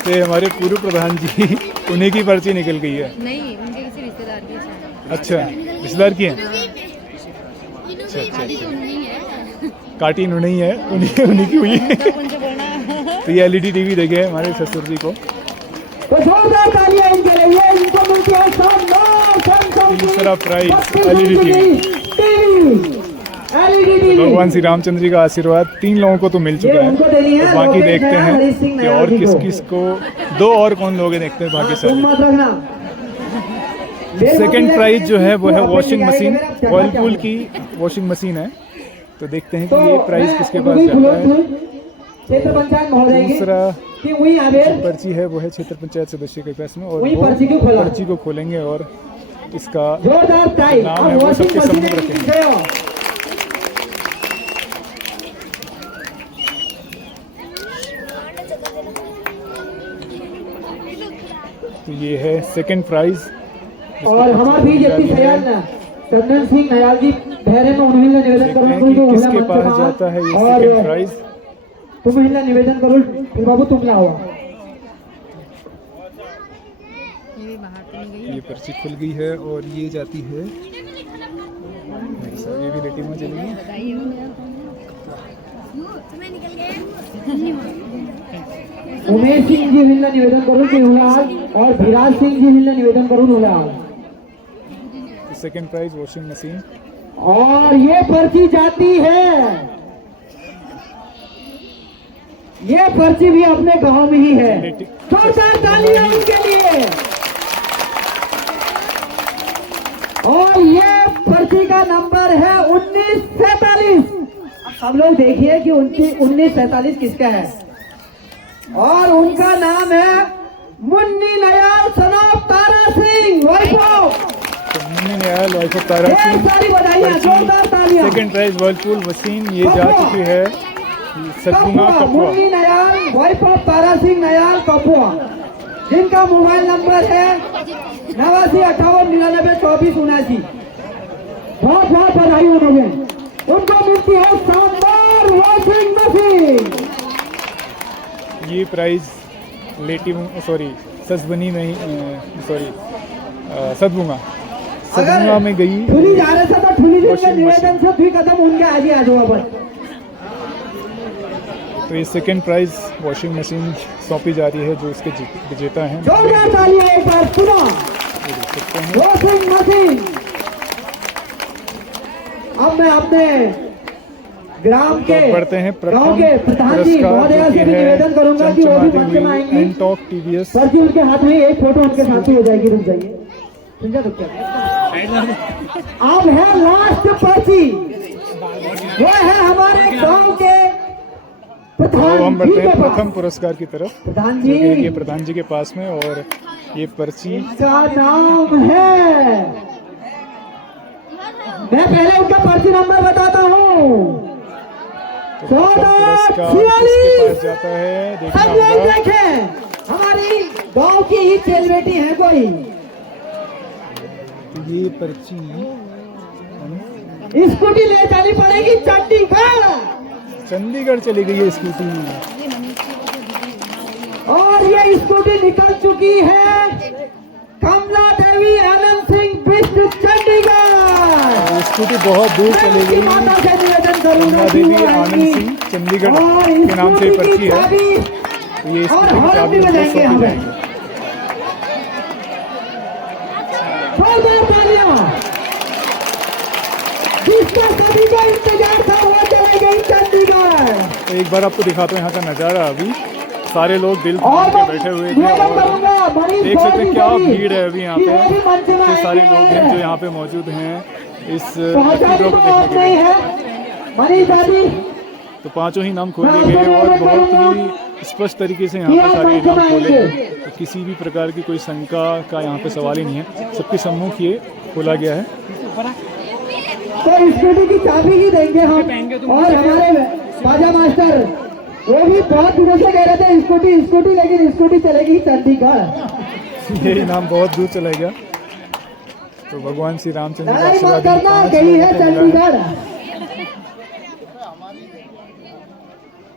तो हमारे पूर्व प्रधान जी उन्हीं की पर्ची निकल गई है। नहीं, उनके किसी रिश्तेदार की शायद। अच्छा, रिश्तेदार की है। अच्छा, काटी इन्होंने ही है, उन्हीं की हुई है। तो ये LED TV देखे हमारे ससुर जी को। तो जोरदार तालियां इनके लिए, इनको मिलती है शानदार सैमसंग की तीसरा prize 32 LED TV। LED TV। भगवान श्री रामचंद्र जी का आशीर्वाद 3 लोगों को तो मिल चुका है। उनको देनी है, तो बाकी लोकेश देखते नयाल, हरीश सिंह हैं कि नयाल और जी किस को। किस को 2 और कौन लोग हैं, देखते हैं बाकी तुम सारे। मत रखना। सेकंड प्राइज जो है वो है अपने वॉशिंग निकाय मशीन, के मेरा क्या वर्लपूल क्या? की वॉशिंग मशीन है। तो देखते हैं कि तो ये प्राइस किसके पास मैं जाता है। क्षेत्र पंचायत महोदय की दूसरा कि वही आवेर पर्ची है वो है क्षेत्र पंचायत सदस्य के पास में, और वही वो पर्ची को खोला। पर्ची को खोलेंगे और इसका जोरदार टाइम नाम और है वो वॉशिंग सबके मशीन सामने रखेंगे। रखेंगे। तो ये है सेकंड प्राइज। और हमारे बीजेपी सयान चंदन सिंह नयाल जी धैर्य में उन्हें निवेदन देखते करूँ हैं कि तो किसके पास जाता है ये सेकंड प्राइज। तुम महिला निवेदन करो, फिर बाबू तुम लाओ। ये भी बाहर तो नहीं गई। ये पर्ची खुल गई है और ये जाती है, ये भी रेटिंग में चलेगी। बताइए उमेश सिंह जी महिला निवेदन करूँ कि हुलाल, और विराज सिंह जी महिला निवेदन करूँ हुलाल। Second prize washing machine. और ये पर्ची जाती है, ये पर्ची भी अपने गांव में ही है। जोरदार तालियां उनके लिए। और ये पर्ची का नंबर है 1947। अब सब लोग देखिए कि उनकी 1947 किसका है। और उनका नाम है मुन्नी नयाल सनोप तारा सिंह वैभव। तो मुन्नी नयाल वाइफ ऑफ तारा ढेर सिंह। सारी बधाइयां, जोरदार तालियां। सेकंड प्राइज वर्लपूल मशीन, ये जा चुकी है सतगुना कपुआ, कपुआ। मुन्नी नयाल वाइफ ऑफ तारा सिंह नयाल कपुआ, जिनका मोबाइल नंबर है 89 58 99 24 79। बहुत बहुत बधाई उन्होंने, उनको मिलती है शानदार वॉशिंग मशीन। ये प्राइज लेटी सॉरी ससबनी में ही सतगुंगा में गई। ठुली जा रहे थे तो ठुली जी के वॉशिंग निवेदन से भी कदम उनके आगे आ जाओ अपन। तो ये सेकंड प्राइज वॉशिंग मशीन सौंपी जा रही है जो इसके विजेता हैं। जोरदार तालियां एक बार सुनो। ये देख सकते हैं। Washing machine. अब मैं अपने ग्राम के तो बढ़ते हैं गांव प्रथम के प्रधान जी पुरस्कार महोदय जो से कि भी है निवेदन करूंगा कि वो भी मंच में आएंगी। एनटॉक TVS। सर जी उनके हाथ में एक फोटो उनके साथ ही हो जाएगी, रुक जाइए। समझा तो क्या? अब है लास्ट पर्ची, वो है हमारे गांव के तो प्रधान हम जी बढ़ते के हैं पास। प्रथम पुरस्कार की तरफ, प्रधान जो कि जी ये प्रधान जी के पास में, और ये पर्ची का नाम है मैं पहले उनका पर्ची नंबर बताता हूँ। तो पुरस्कार किसके पास जाता है देखना सब लोग होगा। देखें, हमारी गांव की ही सेलिब्रिटी है कोई। ये पर्ची स्कूटी ले जानी पड़ेगी चंडीगढ़, चंडीगढ़ चली गई है स्कूटी। और ये स्कूटी निकल चुकी है कमला देवी आनंद सिंह बिष्ट चंडीगढ़। स्कूटी बहुत दूर चली मैं गई। इसकी माता से निवेदन करूंगा कमला कि देवी वो आनंद आएंगी सिंह चंडीगढ़ और के नाम से ये स्कूटी पर्ची की है। चाबी तो ये और स्कूटी की हॉर्न चाबी भी उनको बजाएंगे सौंपी हमें। जाएगी। जोरदार तालियां, जिसका सभी का इंतजार था वो चले गई चंडीगढ़। तो एक बार आपको दिखाता हूँ यहाँ का नज़ारा। अभी सारे लोग दिल और थाम के बैठे हुए थे निवेदन और करूंगा मनीष देख सकते हैं क्या गौरी भीड़ है अभी यहाँ कि पे। वो भी मंच में इतने सारे लोग हैं जो आएंगे। यहाँ पे मौजूद हैं इस पहुंचा लकी ड्रॉ भी को तो देखने के नहीं लिए। है मनीष दादी। तो पांचों ही नाम खोले गए और बहुत ही स्पष्ट तरीके से यहाँ पे सारे इनाम खोले गए। तो किसी भी प्रकार की कोई शंका का यहाँ पे सवाल ही नहीं है, सबके सम्मुख ये खोला गया है। तो स्कूटी की चाबी ही देंगे हम। और हमारे बाजा मास्टर वो भी बहुत दिनों से कह रहे थे स्कूटी स्कूटी, लेकिन स्कूटी चलेगी चंडीगढ़। ये इनाम बहुत दूर चला गया। तो भगवान श्री रामचंद्र का लड़ाई मत आशीर्वाद करना, पांच गई लोगों है को मिला है। चंडीगढ़।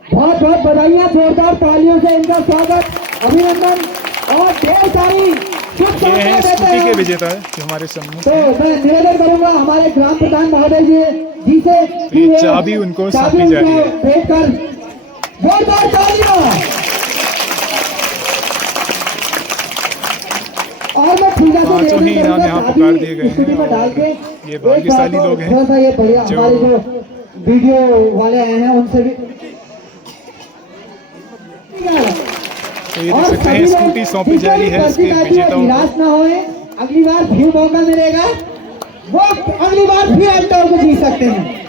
बहुत बहुत बधाइयाँ, जोरदार तालियों से इनका स्वागत, अभिनंदन और ढेर सारी ये है शुभकामनाएं देते स्कूटी के हैं। विजेता है जो हमारे सम्मुख तो मैं निवेदन करूंगा हमारे ग्राम प्रधान महोदय जी से तो ये चाबी उनको सौंपी जा रही है। भेंट कर जोरदार तालियां। और मैं पूजा से पांचों ही इनाम यहाँ पुकार दिए गए स्कूटी में हैं डाल के और ये भाग्यशाली लोग हैं थोड़ा सा ये बढ़िया जो- हमारे जो वीडियो वाले आए हैं उनसे भी। तो ये देख सकते हैं स्कूटी सौंपी जा रही है इसके विजेताओं को। निराश ना होए, अगली बार फिर मौका मिलेगा, वो अगली बार फिर एंटर को जीत सकते हैं।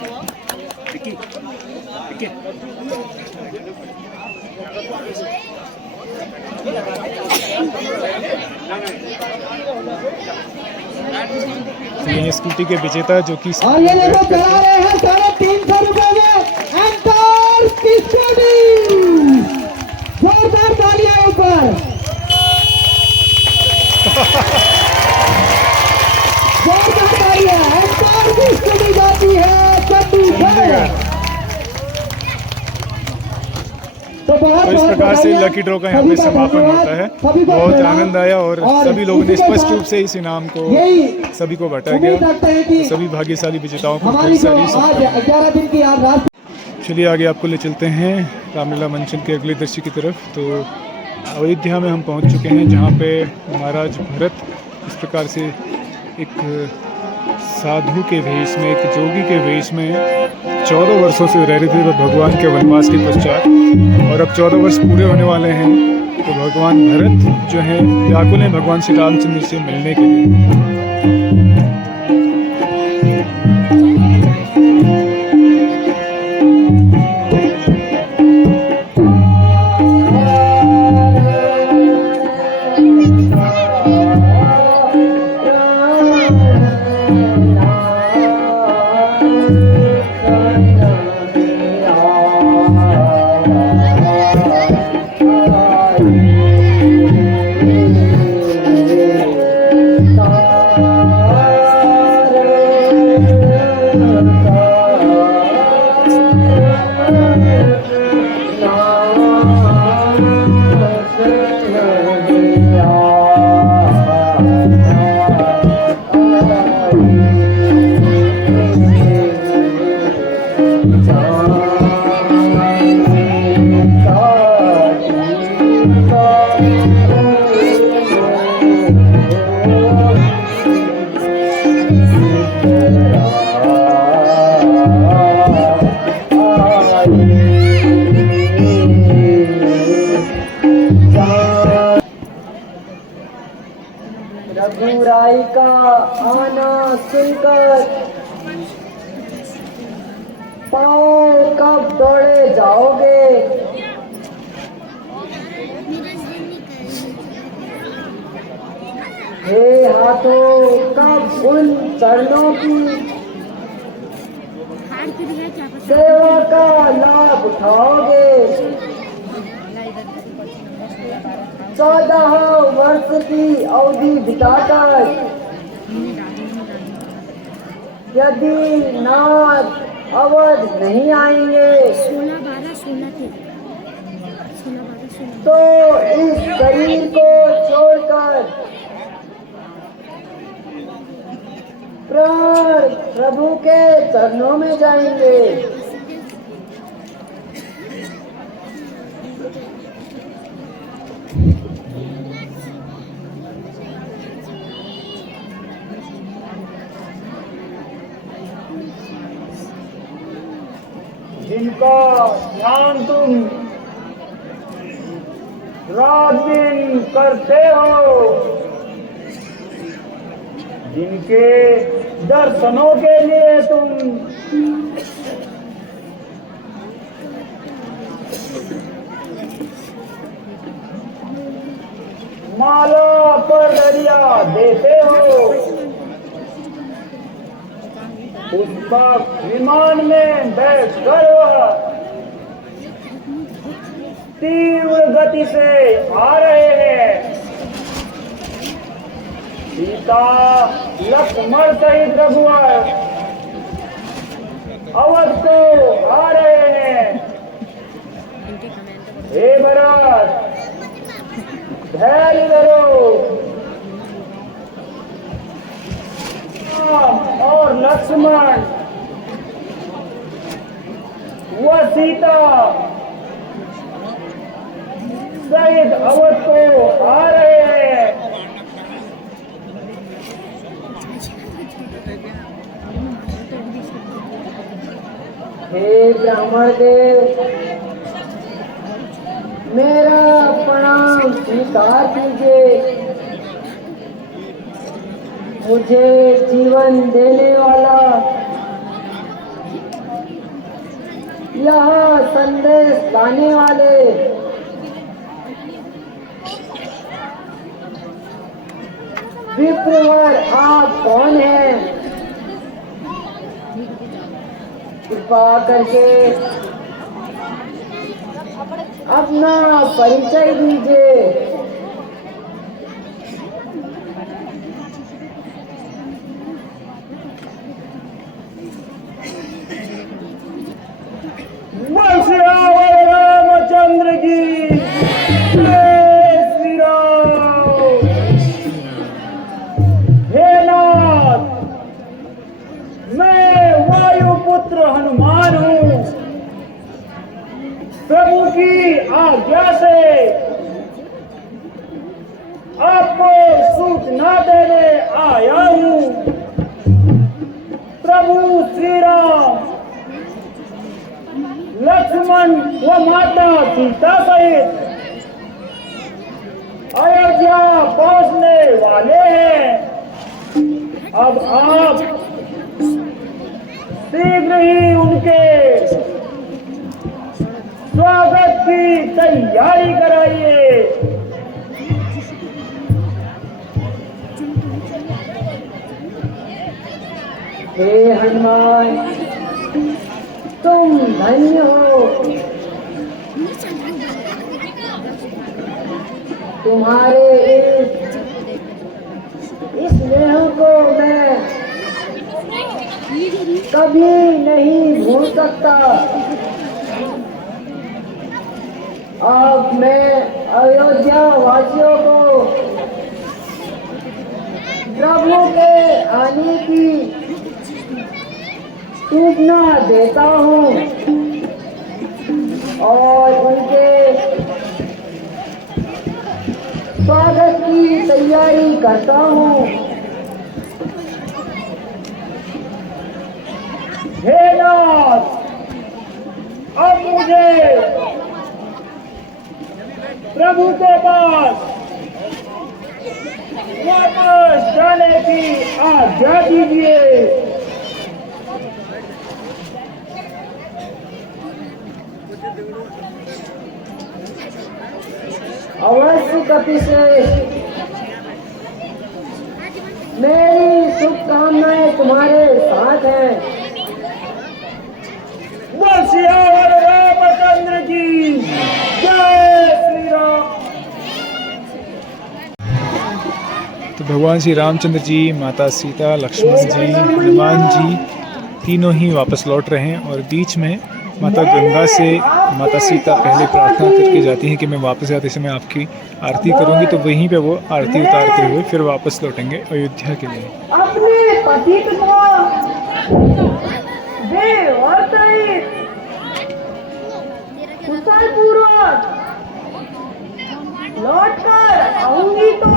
तो ये स्कूटी के विजेता जो कि और ये देखो चला रहे हैं 350 रुपए में एंटर की स्कूटी। जोरदार तालियां ऊपर। जोरदार तालियां, एंटर की स्कूटी जाती है चंडीगढ़। तो तो इस प्रकार से लकी ड्रॉ का यहाँ पे समापन होता है। बहुत आनंद आया और सभी लोगों ने स्पष्ट रूप से इस इनाम को सभी को बांटा उम्मीद गया। रखते हैं कि सभी भाग्यशाली विजेताओं को हमारी ढेर जो सारी आज शुभकामनाएं। 11 दिन की आज रात। चलिए आगे आपको ले चलते हैं रामलीला मंचन के अगले दृश्य की तरफ। तो अयोध्या में हम पहुंच चुके हैं जहां पे महाराज भरत इस प्रकार से एक साधु के वेश में, एक जोगी के वेश में 14 वर्षों से रह रहे थे भगवान के वनवास के पश्चात, और अब 14 वर्ष पूरे होने वाले हैं। तो भगवान भरत जो है व्याकुल हैं भगवान श्री रामचंद्र से मिलने के लिए। रघुराई का आना सुनकर पाँव कब दौड़े जाओगे। हे हाथों कब उन चरणों की सेवा का लाभ उठाओगे। 14 वर्ष की अवधि बिताकर यदि नाथ अवध नहीं आएंगे 16-12-16 थे। 16-12-16 तो इस शरीर को छोड़कर प्राण प्रभु के चरणों में जाएंगे। जिनका ध्यान तुम रात दिन करते हो, जिनके दर्शनों के लिए तुम माला पर दरिया देते हो, उसका विमान में बैठकर तीव्र गति से आ रहे हैं। सीता लक्ष्मण सहित रघुवर अवध को आ रहे हैं। हे भरत, धैर्य धरो। और लक्ष्मण व सीता सहित अवध को आ रहे हैं। हे ब्राह्मण देव, मेरा प्रणाम स्वीकार कीजिए। मुझे जीवन देने वाला यह संदेश लाने वाले विप्रवर आप कौन हैं? कृपा करके अपना परिचय दीजिए। रामचंद्र की जय श्री राम। हे नाथ, मैं वायुपुत्र हनुमान हूँ। प्रभु की आज्ञा से आपको सूचना देने आया हूँ। प्रभु श्री राम लक्ष्मण व माता सीता सहित अयोध्या पहुंचने वाले हैं। अब आप शीघ्र ही उनके स्वागत की तैयारी कराइए। हे हनुमान, तुम धन्य हो। तुम्हारे इस स्नेह को मैं कभी नहीं भूल सकता। अब मैं अयोध्या वासियों को प्रभु के आने की सूचना देता हूँ और उनके स्वागत की तैयारी करता हूँ। हे नाथ, अब मुझे प्रभु के पास वापस जाने की आज्ञा दीजिए। अवश्य कपिश्रेष्ठ, मेरी शुभकामनाएं तुम्हारे साथ हैं। सियावर रामचंद्र की जय श्री राम। तो भगवान श्री रामचंद्र जी, माता सीता, लक्ष्मण जी, हनुमान जी तीनों ही वापस लौट रहे हैं और बीच में माता गंगा से माता सीता पहले प्रार्थना करके जाती हैं कि मैं वापस आते समय आपकी आरती करूंगी, तो वहीं पे वो आरती उतारते हुए फिर वापस लौटेंगे अयोध्या के लिए। अपने पति को देव और सहित कुशलपूर्वक लौट कर आऊंगी तो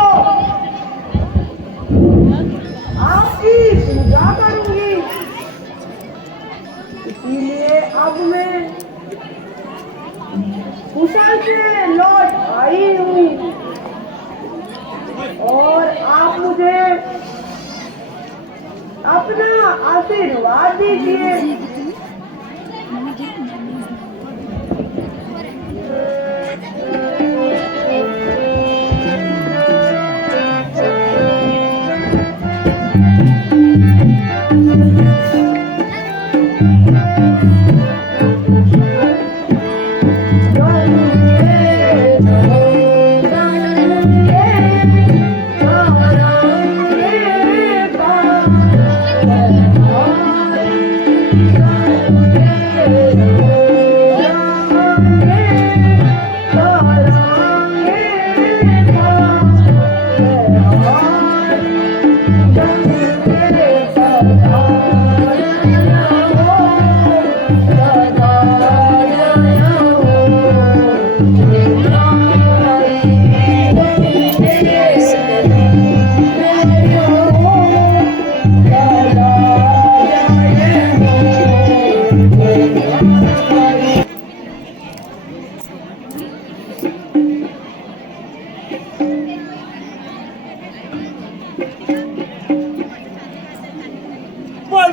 आपकी पूजा करूंगी, इसीलिए अब मैं कुशल से लौट आई हूँ और आप मुझे अपना आशीर्वाद दीजिए।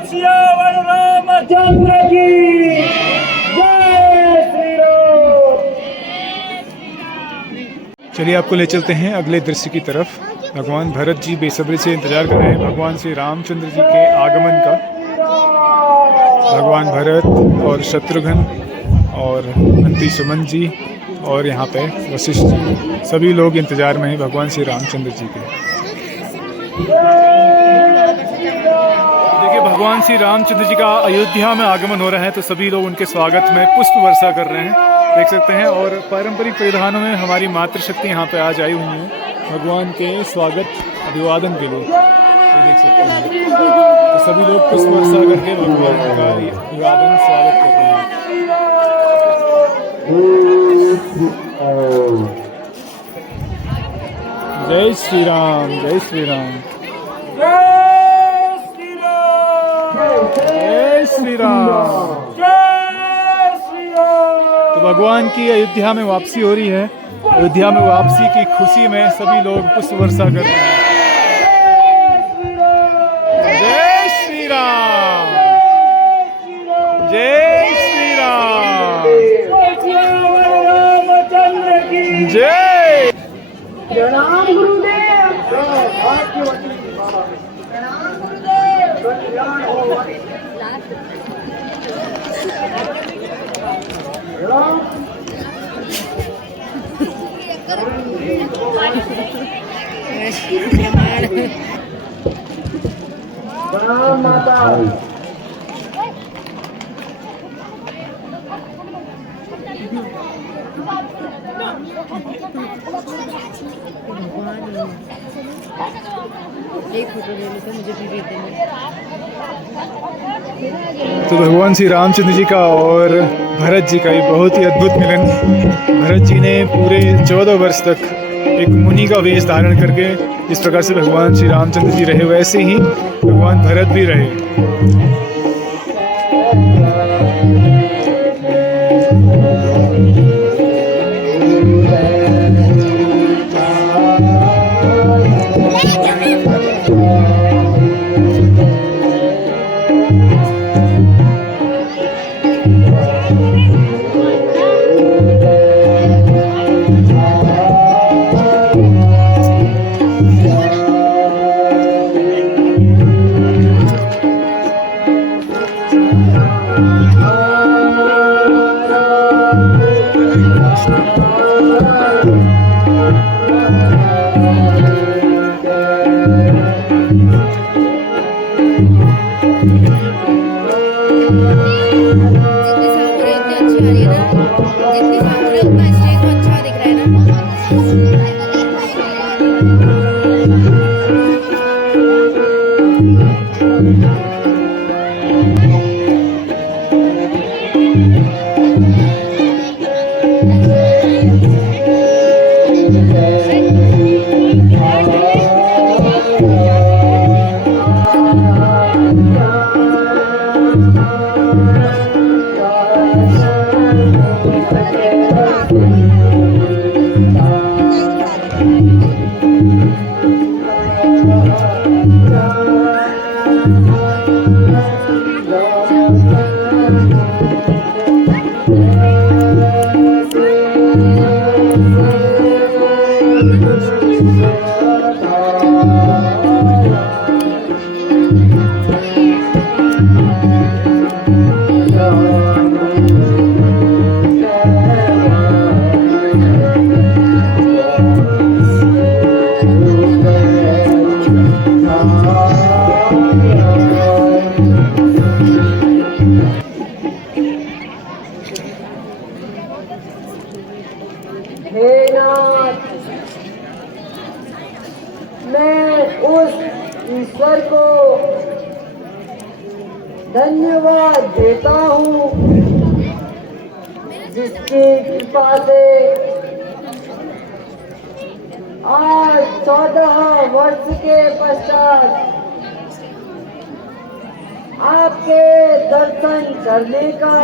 सियावर रामचंद्र की जय श्री राम। चलिए आपको ले चलते हैं अगले दृश्य की तरफ। भगवान भरत जी बेसब्री से इंतजार कर रहे हैं भगवान श्री रामचंद्र जी के आगमन का। भगवान भरत और शत्रुघ्न और अंती सुमन जी और यहाँ पे वशिष्ठ जी, सभी लोग इंतजार में हैं भगवान श्री रामचंद्र जी के। देखिए भगवान श्री रामचंद्र जी का अयोध्या में आगमन हो रहा है, तो सभी लोग उनके स्वागत में पुष्प वर्षा कर रहे हैं, देख सकते हैं। और पारंपरिक परिधानों में हमारी मातृशक्ति यहाँ पे आज आई हुई है भगवान के स्वागत अभिवादन के लिए, ये देख सकते हैं। तो सभी लोग पुष्प वर्षा करके भगवान का अभिवादन स्वागत कर रहे हैं। जय श्री राम, जय श्री राम, जय श्री राम। तो भगवान की अयोध्या में वापसी हो रही है। अयोध्या में वापसी की खुशी में सभी लोग पुष्प वर्षा कर रहे हैं। जय श्री राम, जय श्री राम, जय। प्रणाम गुरुदेव। प्रणाम गुरुदेव। प्रणाम माता। एक फोटो ले लेते, मुझे भी भेज देना। तो भगवान श्री रामचंद्र जी का और भरत जी का ये बहुत ही अद्भुत मिलन। भरत जी ने पूरे 14 वर्ष तक एक मुनि का वेश धारण करके जिस प्रकार से भगवान श्री रामचंद्र जी रहे, वैसे ही भगवान भरत भी रहे। भोलेनाथ, मैं उस ईश्वर को धन्यवाद देता हूँ जिसकी कृपा से आज 14 वर्ष के पश्चात आपके दर्शन करने का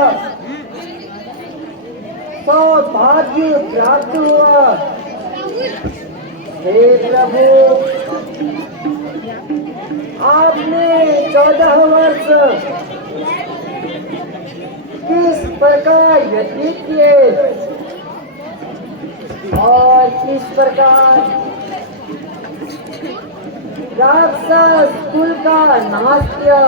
सौभाग्य प्राप्त हुआ। हे प्रभु, आपने 14 वर्ष किस प्रकार व्यतीत किए और किस प्रकार राक्षस कुल का नाश किया,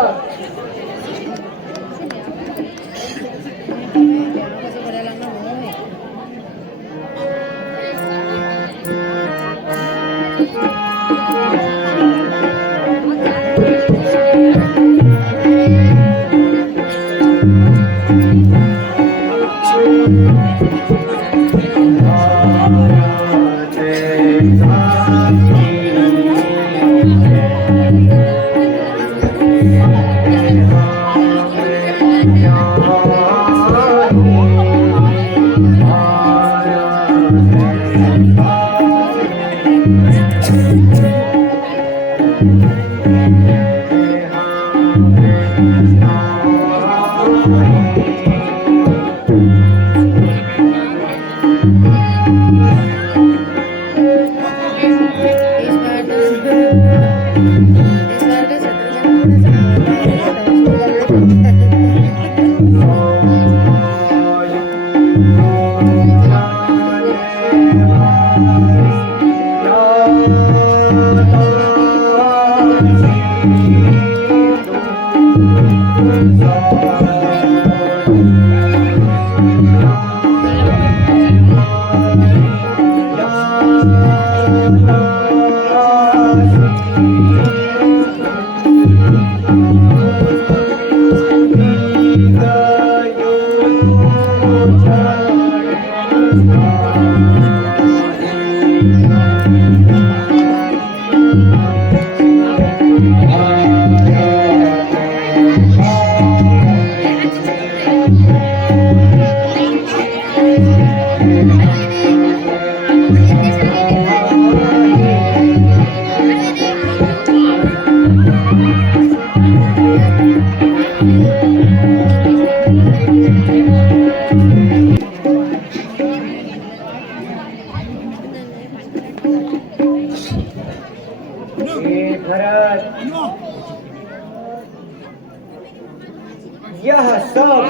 यह सब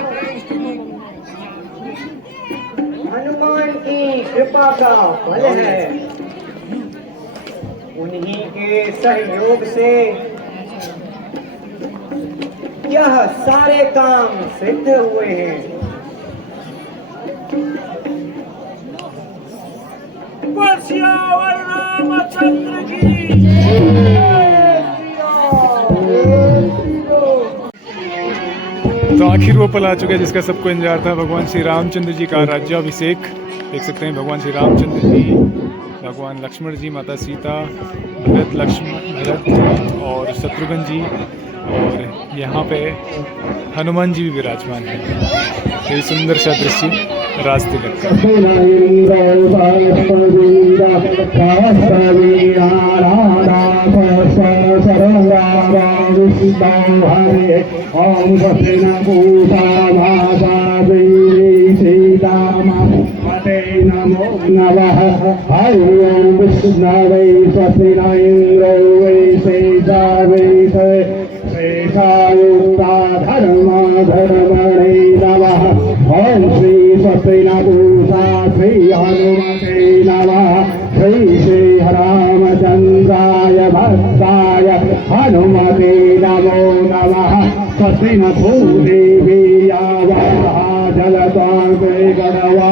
हनुमान की कृपा का फल है। उन्हीं के सहयोग से यह सारे काम सिद्ध हुए हैं। रामचंद्र की तो आखिर वो पल आ चुका है जिसका सबको इंतजार था, भगवान श्री रामचंद्र जी का राज्याभिषेक। देख सकते हैं भगवान श्री रामचंद्र जी, भगवान लक्ष्मण जी, माता सीता, भरत और शत्रुघ्न जी, और यहाँ पे हनुमान जी भी विराजमान हैं। ये सुंदर सा दृश्य रास्ते लगता नमो नमः। हरि ओम विष्णवे स्वस्तिरेन्द्रो वै शेषावै शेषायुक्ता धर्मा धर्मणे नमः। ओम श्री स्वस्ति नभूषा श्री हनुमते नमः। श्री श्री रामचंद्राय भक्ताय हनुमते नमो नमः। स्वस्ति न भूदेवी जलतांते गणवा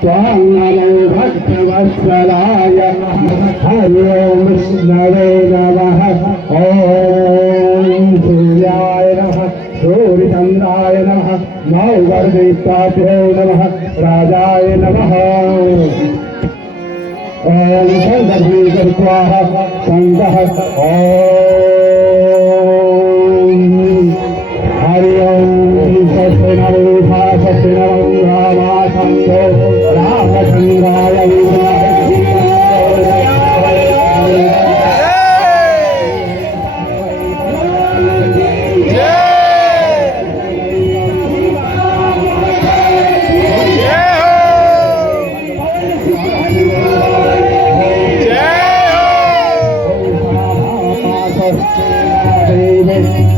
स्वां नमो भक्तवत्सलाय। हरि ओम विष्णवे नमः। ओम सूर्याय नमः, सूर्यचंद्राय नमः, नववर्धेताभ्यो नमः, राजाय नमः। ओम शंकर स्वाहा शंकर ओम हरि ओम सत्यनारायण सत्यनारायण रामचंद्र रामचंद्राय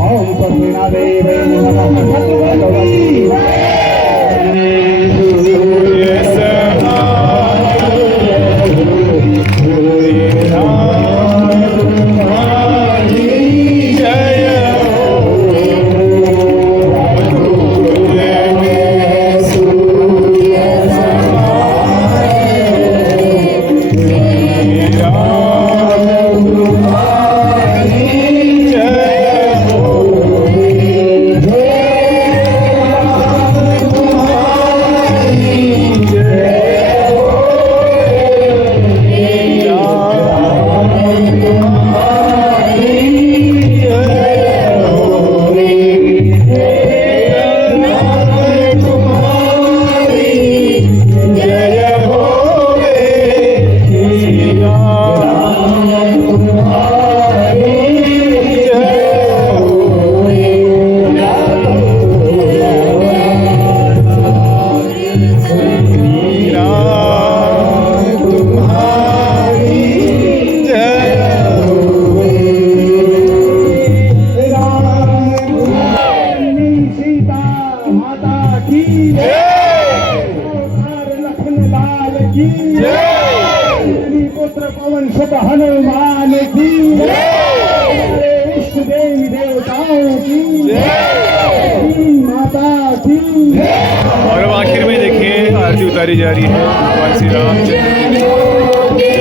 ओम सत्यना देवे नमः भगवती पुत्र पवन सुत हनुमान की इष्ट देवी देवताओं की माता की। और अब आखिर में देखिए आरती उतारी जा रही है भगवान श्री रामचंद्र की।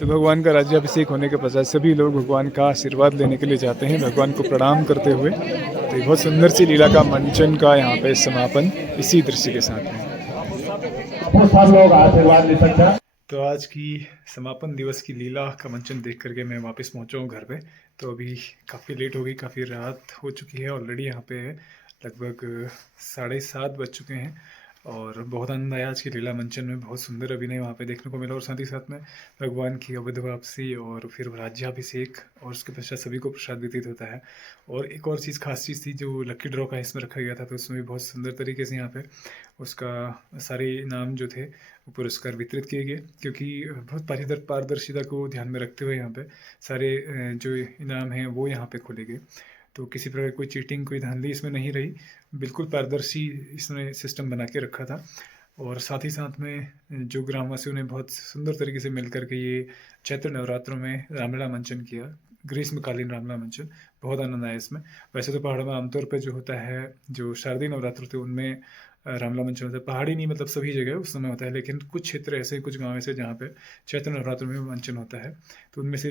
तो भगवान का राज्याभिषेक होने के पश्चात सभी लोग भगवान का आशीर्वाद लेने के लिए जाते हैं भगवान को प्रणाम करते हुए। तो ये बहुत सुंदर सी लीला का मंचन का यहाँ पे समापन इसी दृश्य के साथ में। सब लोग आशीर्वाद ले सकते हैं। तो आज की समापन दिवस की लीला का मंचन देख करके मैं वापस पहुँचा हूँ घर पे। तो अभी काफ़ी लेट हो गई, काफ़ी रात हो चुकी है ऑलरेडी। यहाँ पे लगभग 7:30 बज चुके हैं। और बहुत आनंद आया आज की लीला मंचन में, बहुत सुंदर अभिनय वहाँ पे देखने को मिला और साथ ही साथ में भगवान की अवध वापसी और फिर राज्याभिषेक और उसके पश्चात सभी को प्रसाद वितरित होता है। और एक और चीज़ खास चीज़ थी जो लकी ड्रॉ का इसमें रखा गया था, तो उसमें भी बहुत सुंदर तरीके से यहाँ पे उसका सारे इनाम जो थे वो पुरस्कार वितरित किए गए, क्योंकि बहुत पारदर्शिता को ध्यान में रखते हुए यहाँ पे सारे जो इनाम हैं वो यहाँ पे खोले गए। तो किसी प्रकार कोई चीटिंग कोई धांधली इसमें नहीं रही, बिल्कुल पारदर्शी इसने सिस्टम बना के रखा था। और साथ ही साथ में जो ग्रामवासियों ने बहुत सुंदर तरीके से मिल करके ये चैत्र नवरात्रों में रामलीला मंचन किया, ग्रीष्मकालीन रामलीला मंचन, बहुत आनंद आया इसमें। वैसे तो पहाड़ों में आमतौर पे जो होता है, जो शारदीय नवरात्र थे उनमें रामलीला मंचन होता है, पहाड़ी नहीं मतलब सभी जगह उस समय होता है, लेकिन कुछ क्षेत्र ऐसे कुछ गाँव ऐसे जहाँ पे चैत्र नवरात्र में मंचन होता है। तो उनमें से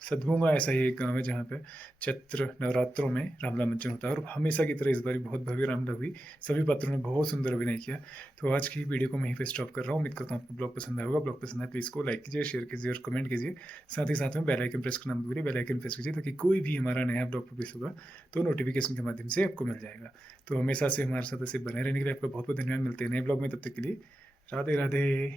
सदभूंगा ऐसा ही एक गाँव है जहाँ पे चैत्र नवरात्रों में रामलीला मंचन होता है, और हमेशा की तरह इस बार बहुत भव्य रामलीला हुई, सभी पात्रों ने बहुत सुंदर अभिनय किया। तो आज की वीडियो को मैं यहीं पे स्टॉप कर रहा हूँ। उम्मीद करता हूँ आपको ब्लॉग पसंद आया होगा। ब्लॉग पसंद आए प्लीज़ को लाइक कीजिए, शेयर कीजिए और कमेंट कीजिए। साथ ही साथ में बेल आइकन प्रेस करना मत भूलिए, बेल आइकन प्रेस कीजिए ताकि कोई भी हमारा नया ब्लॉग पब्लिश होगा तो नोटिफिकेशन के माध्यम से आपको मिल जाएगा। तो हमेशा से हमारे साथ ऐसे बने रहने के लिए आपका बहुत बहुत धन्यवाद। मिलते हैं नए ब्लॉग में, तब तक के लिए राधे राधे।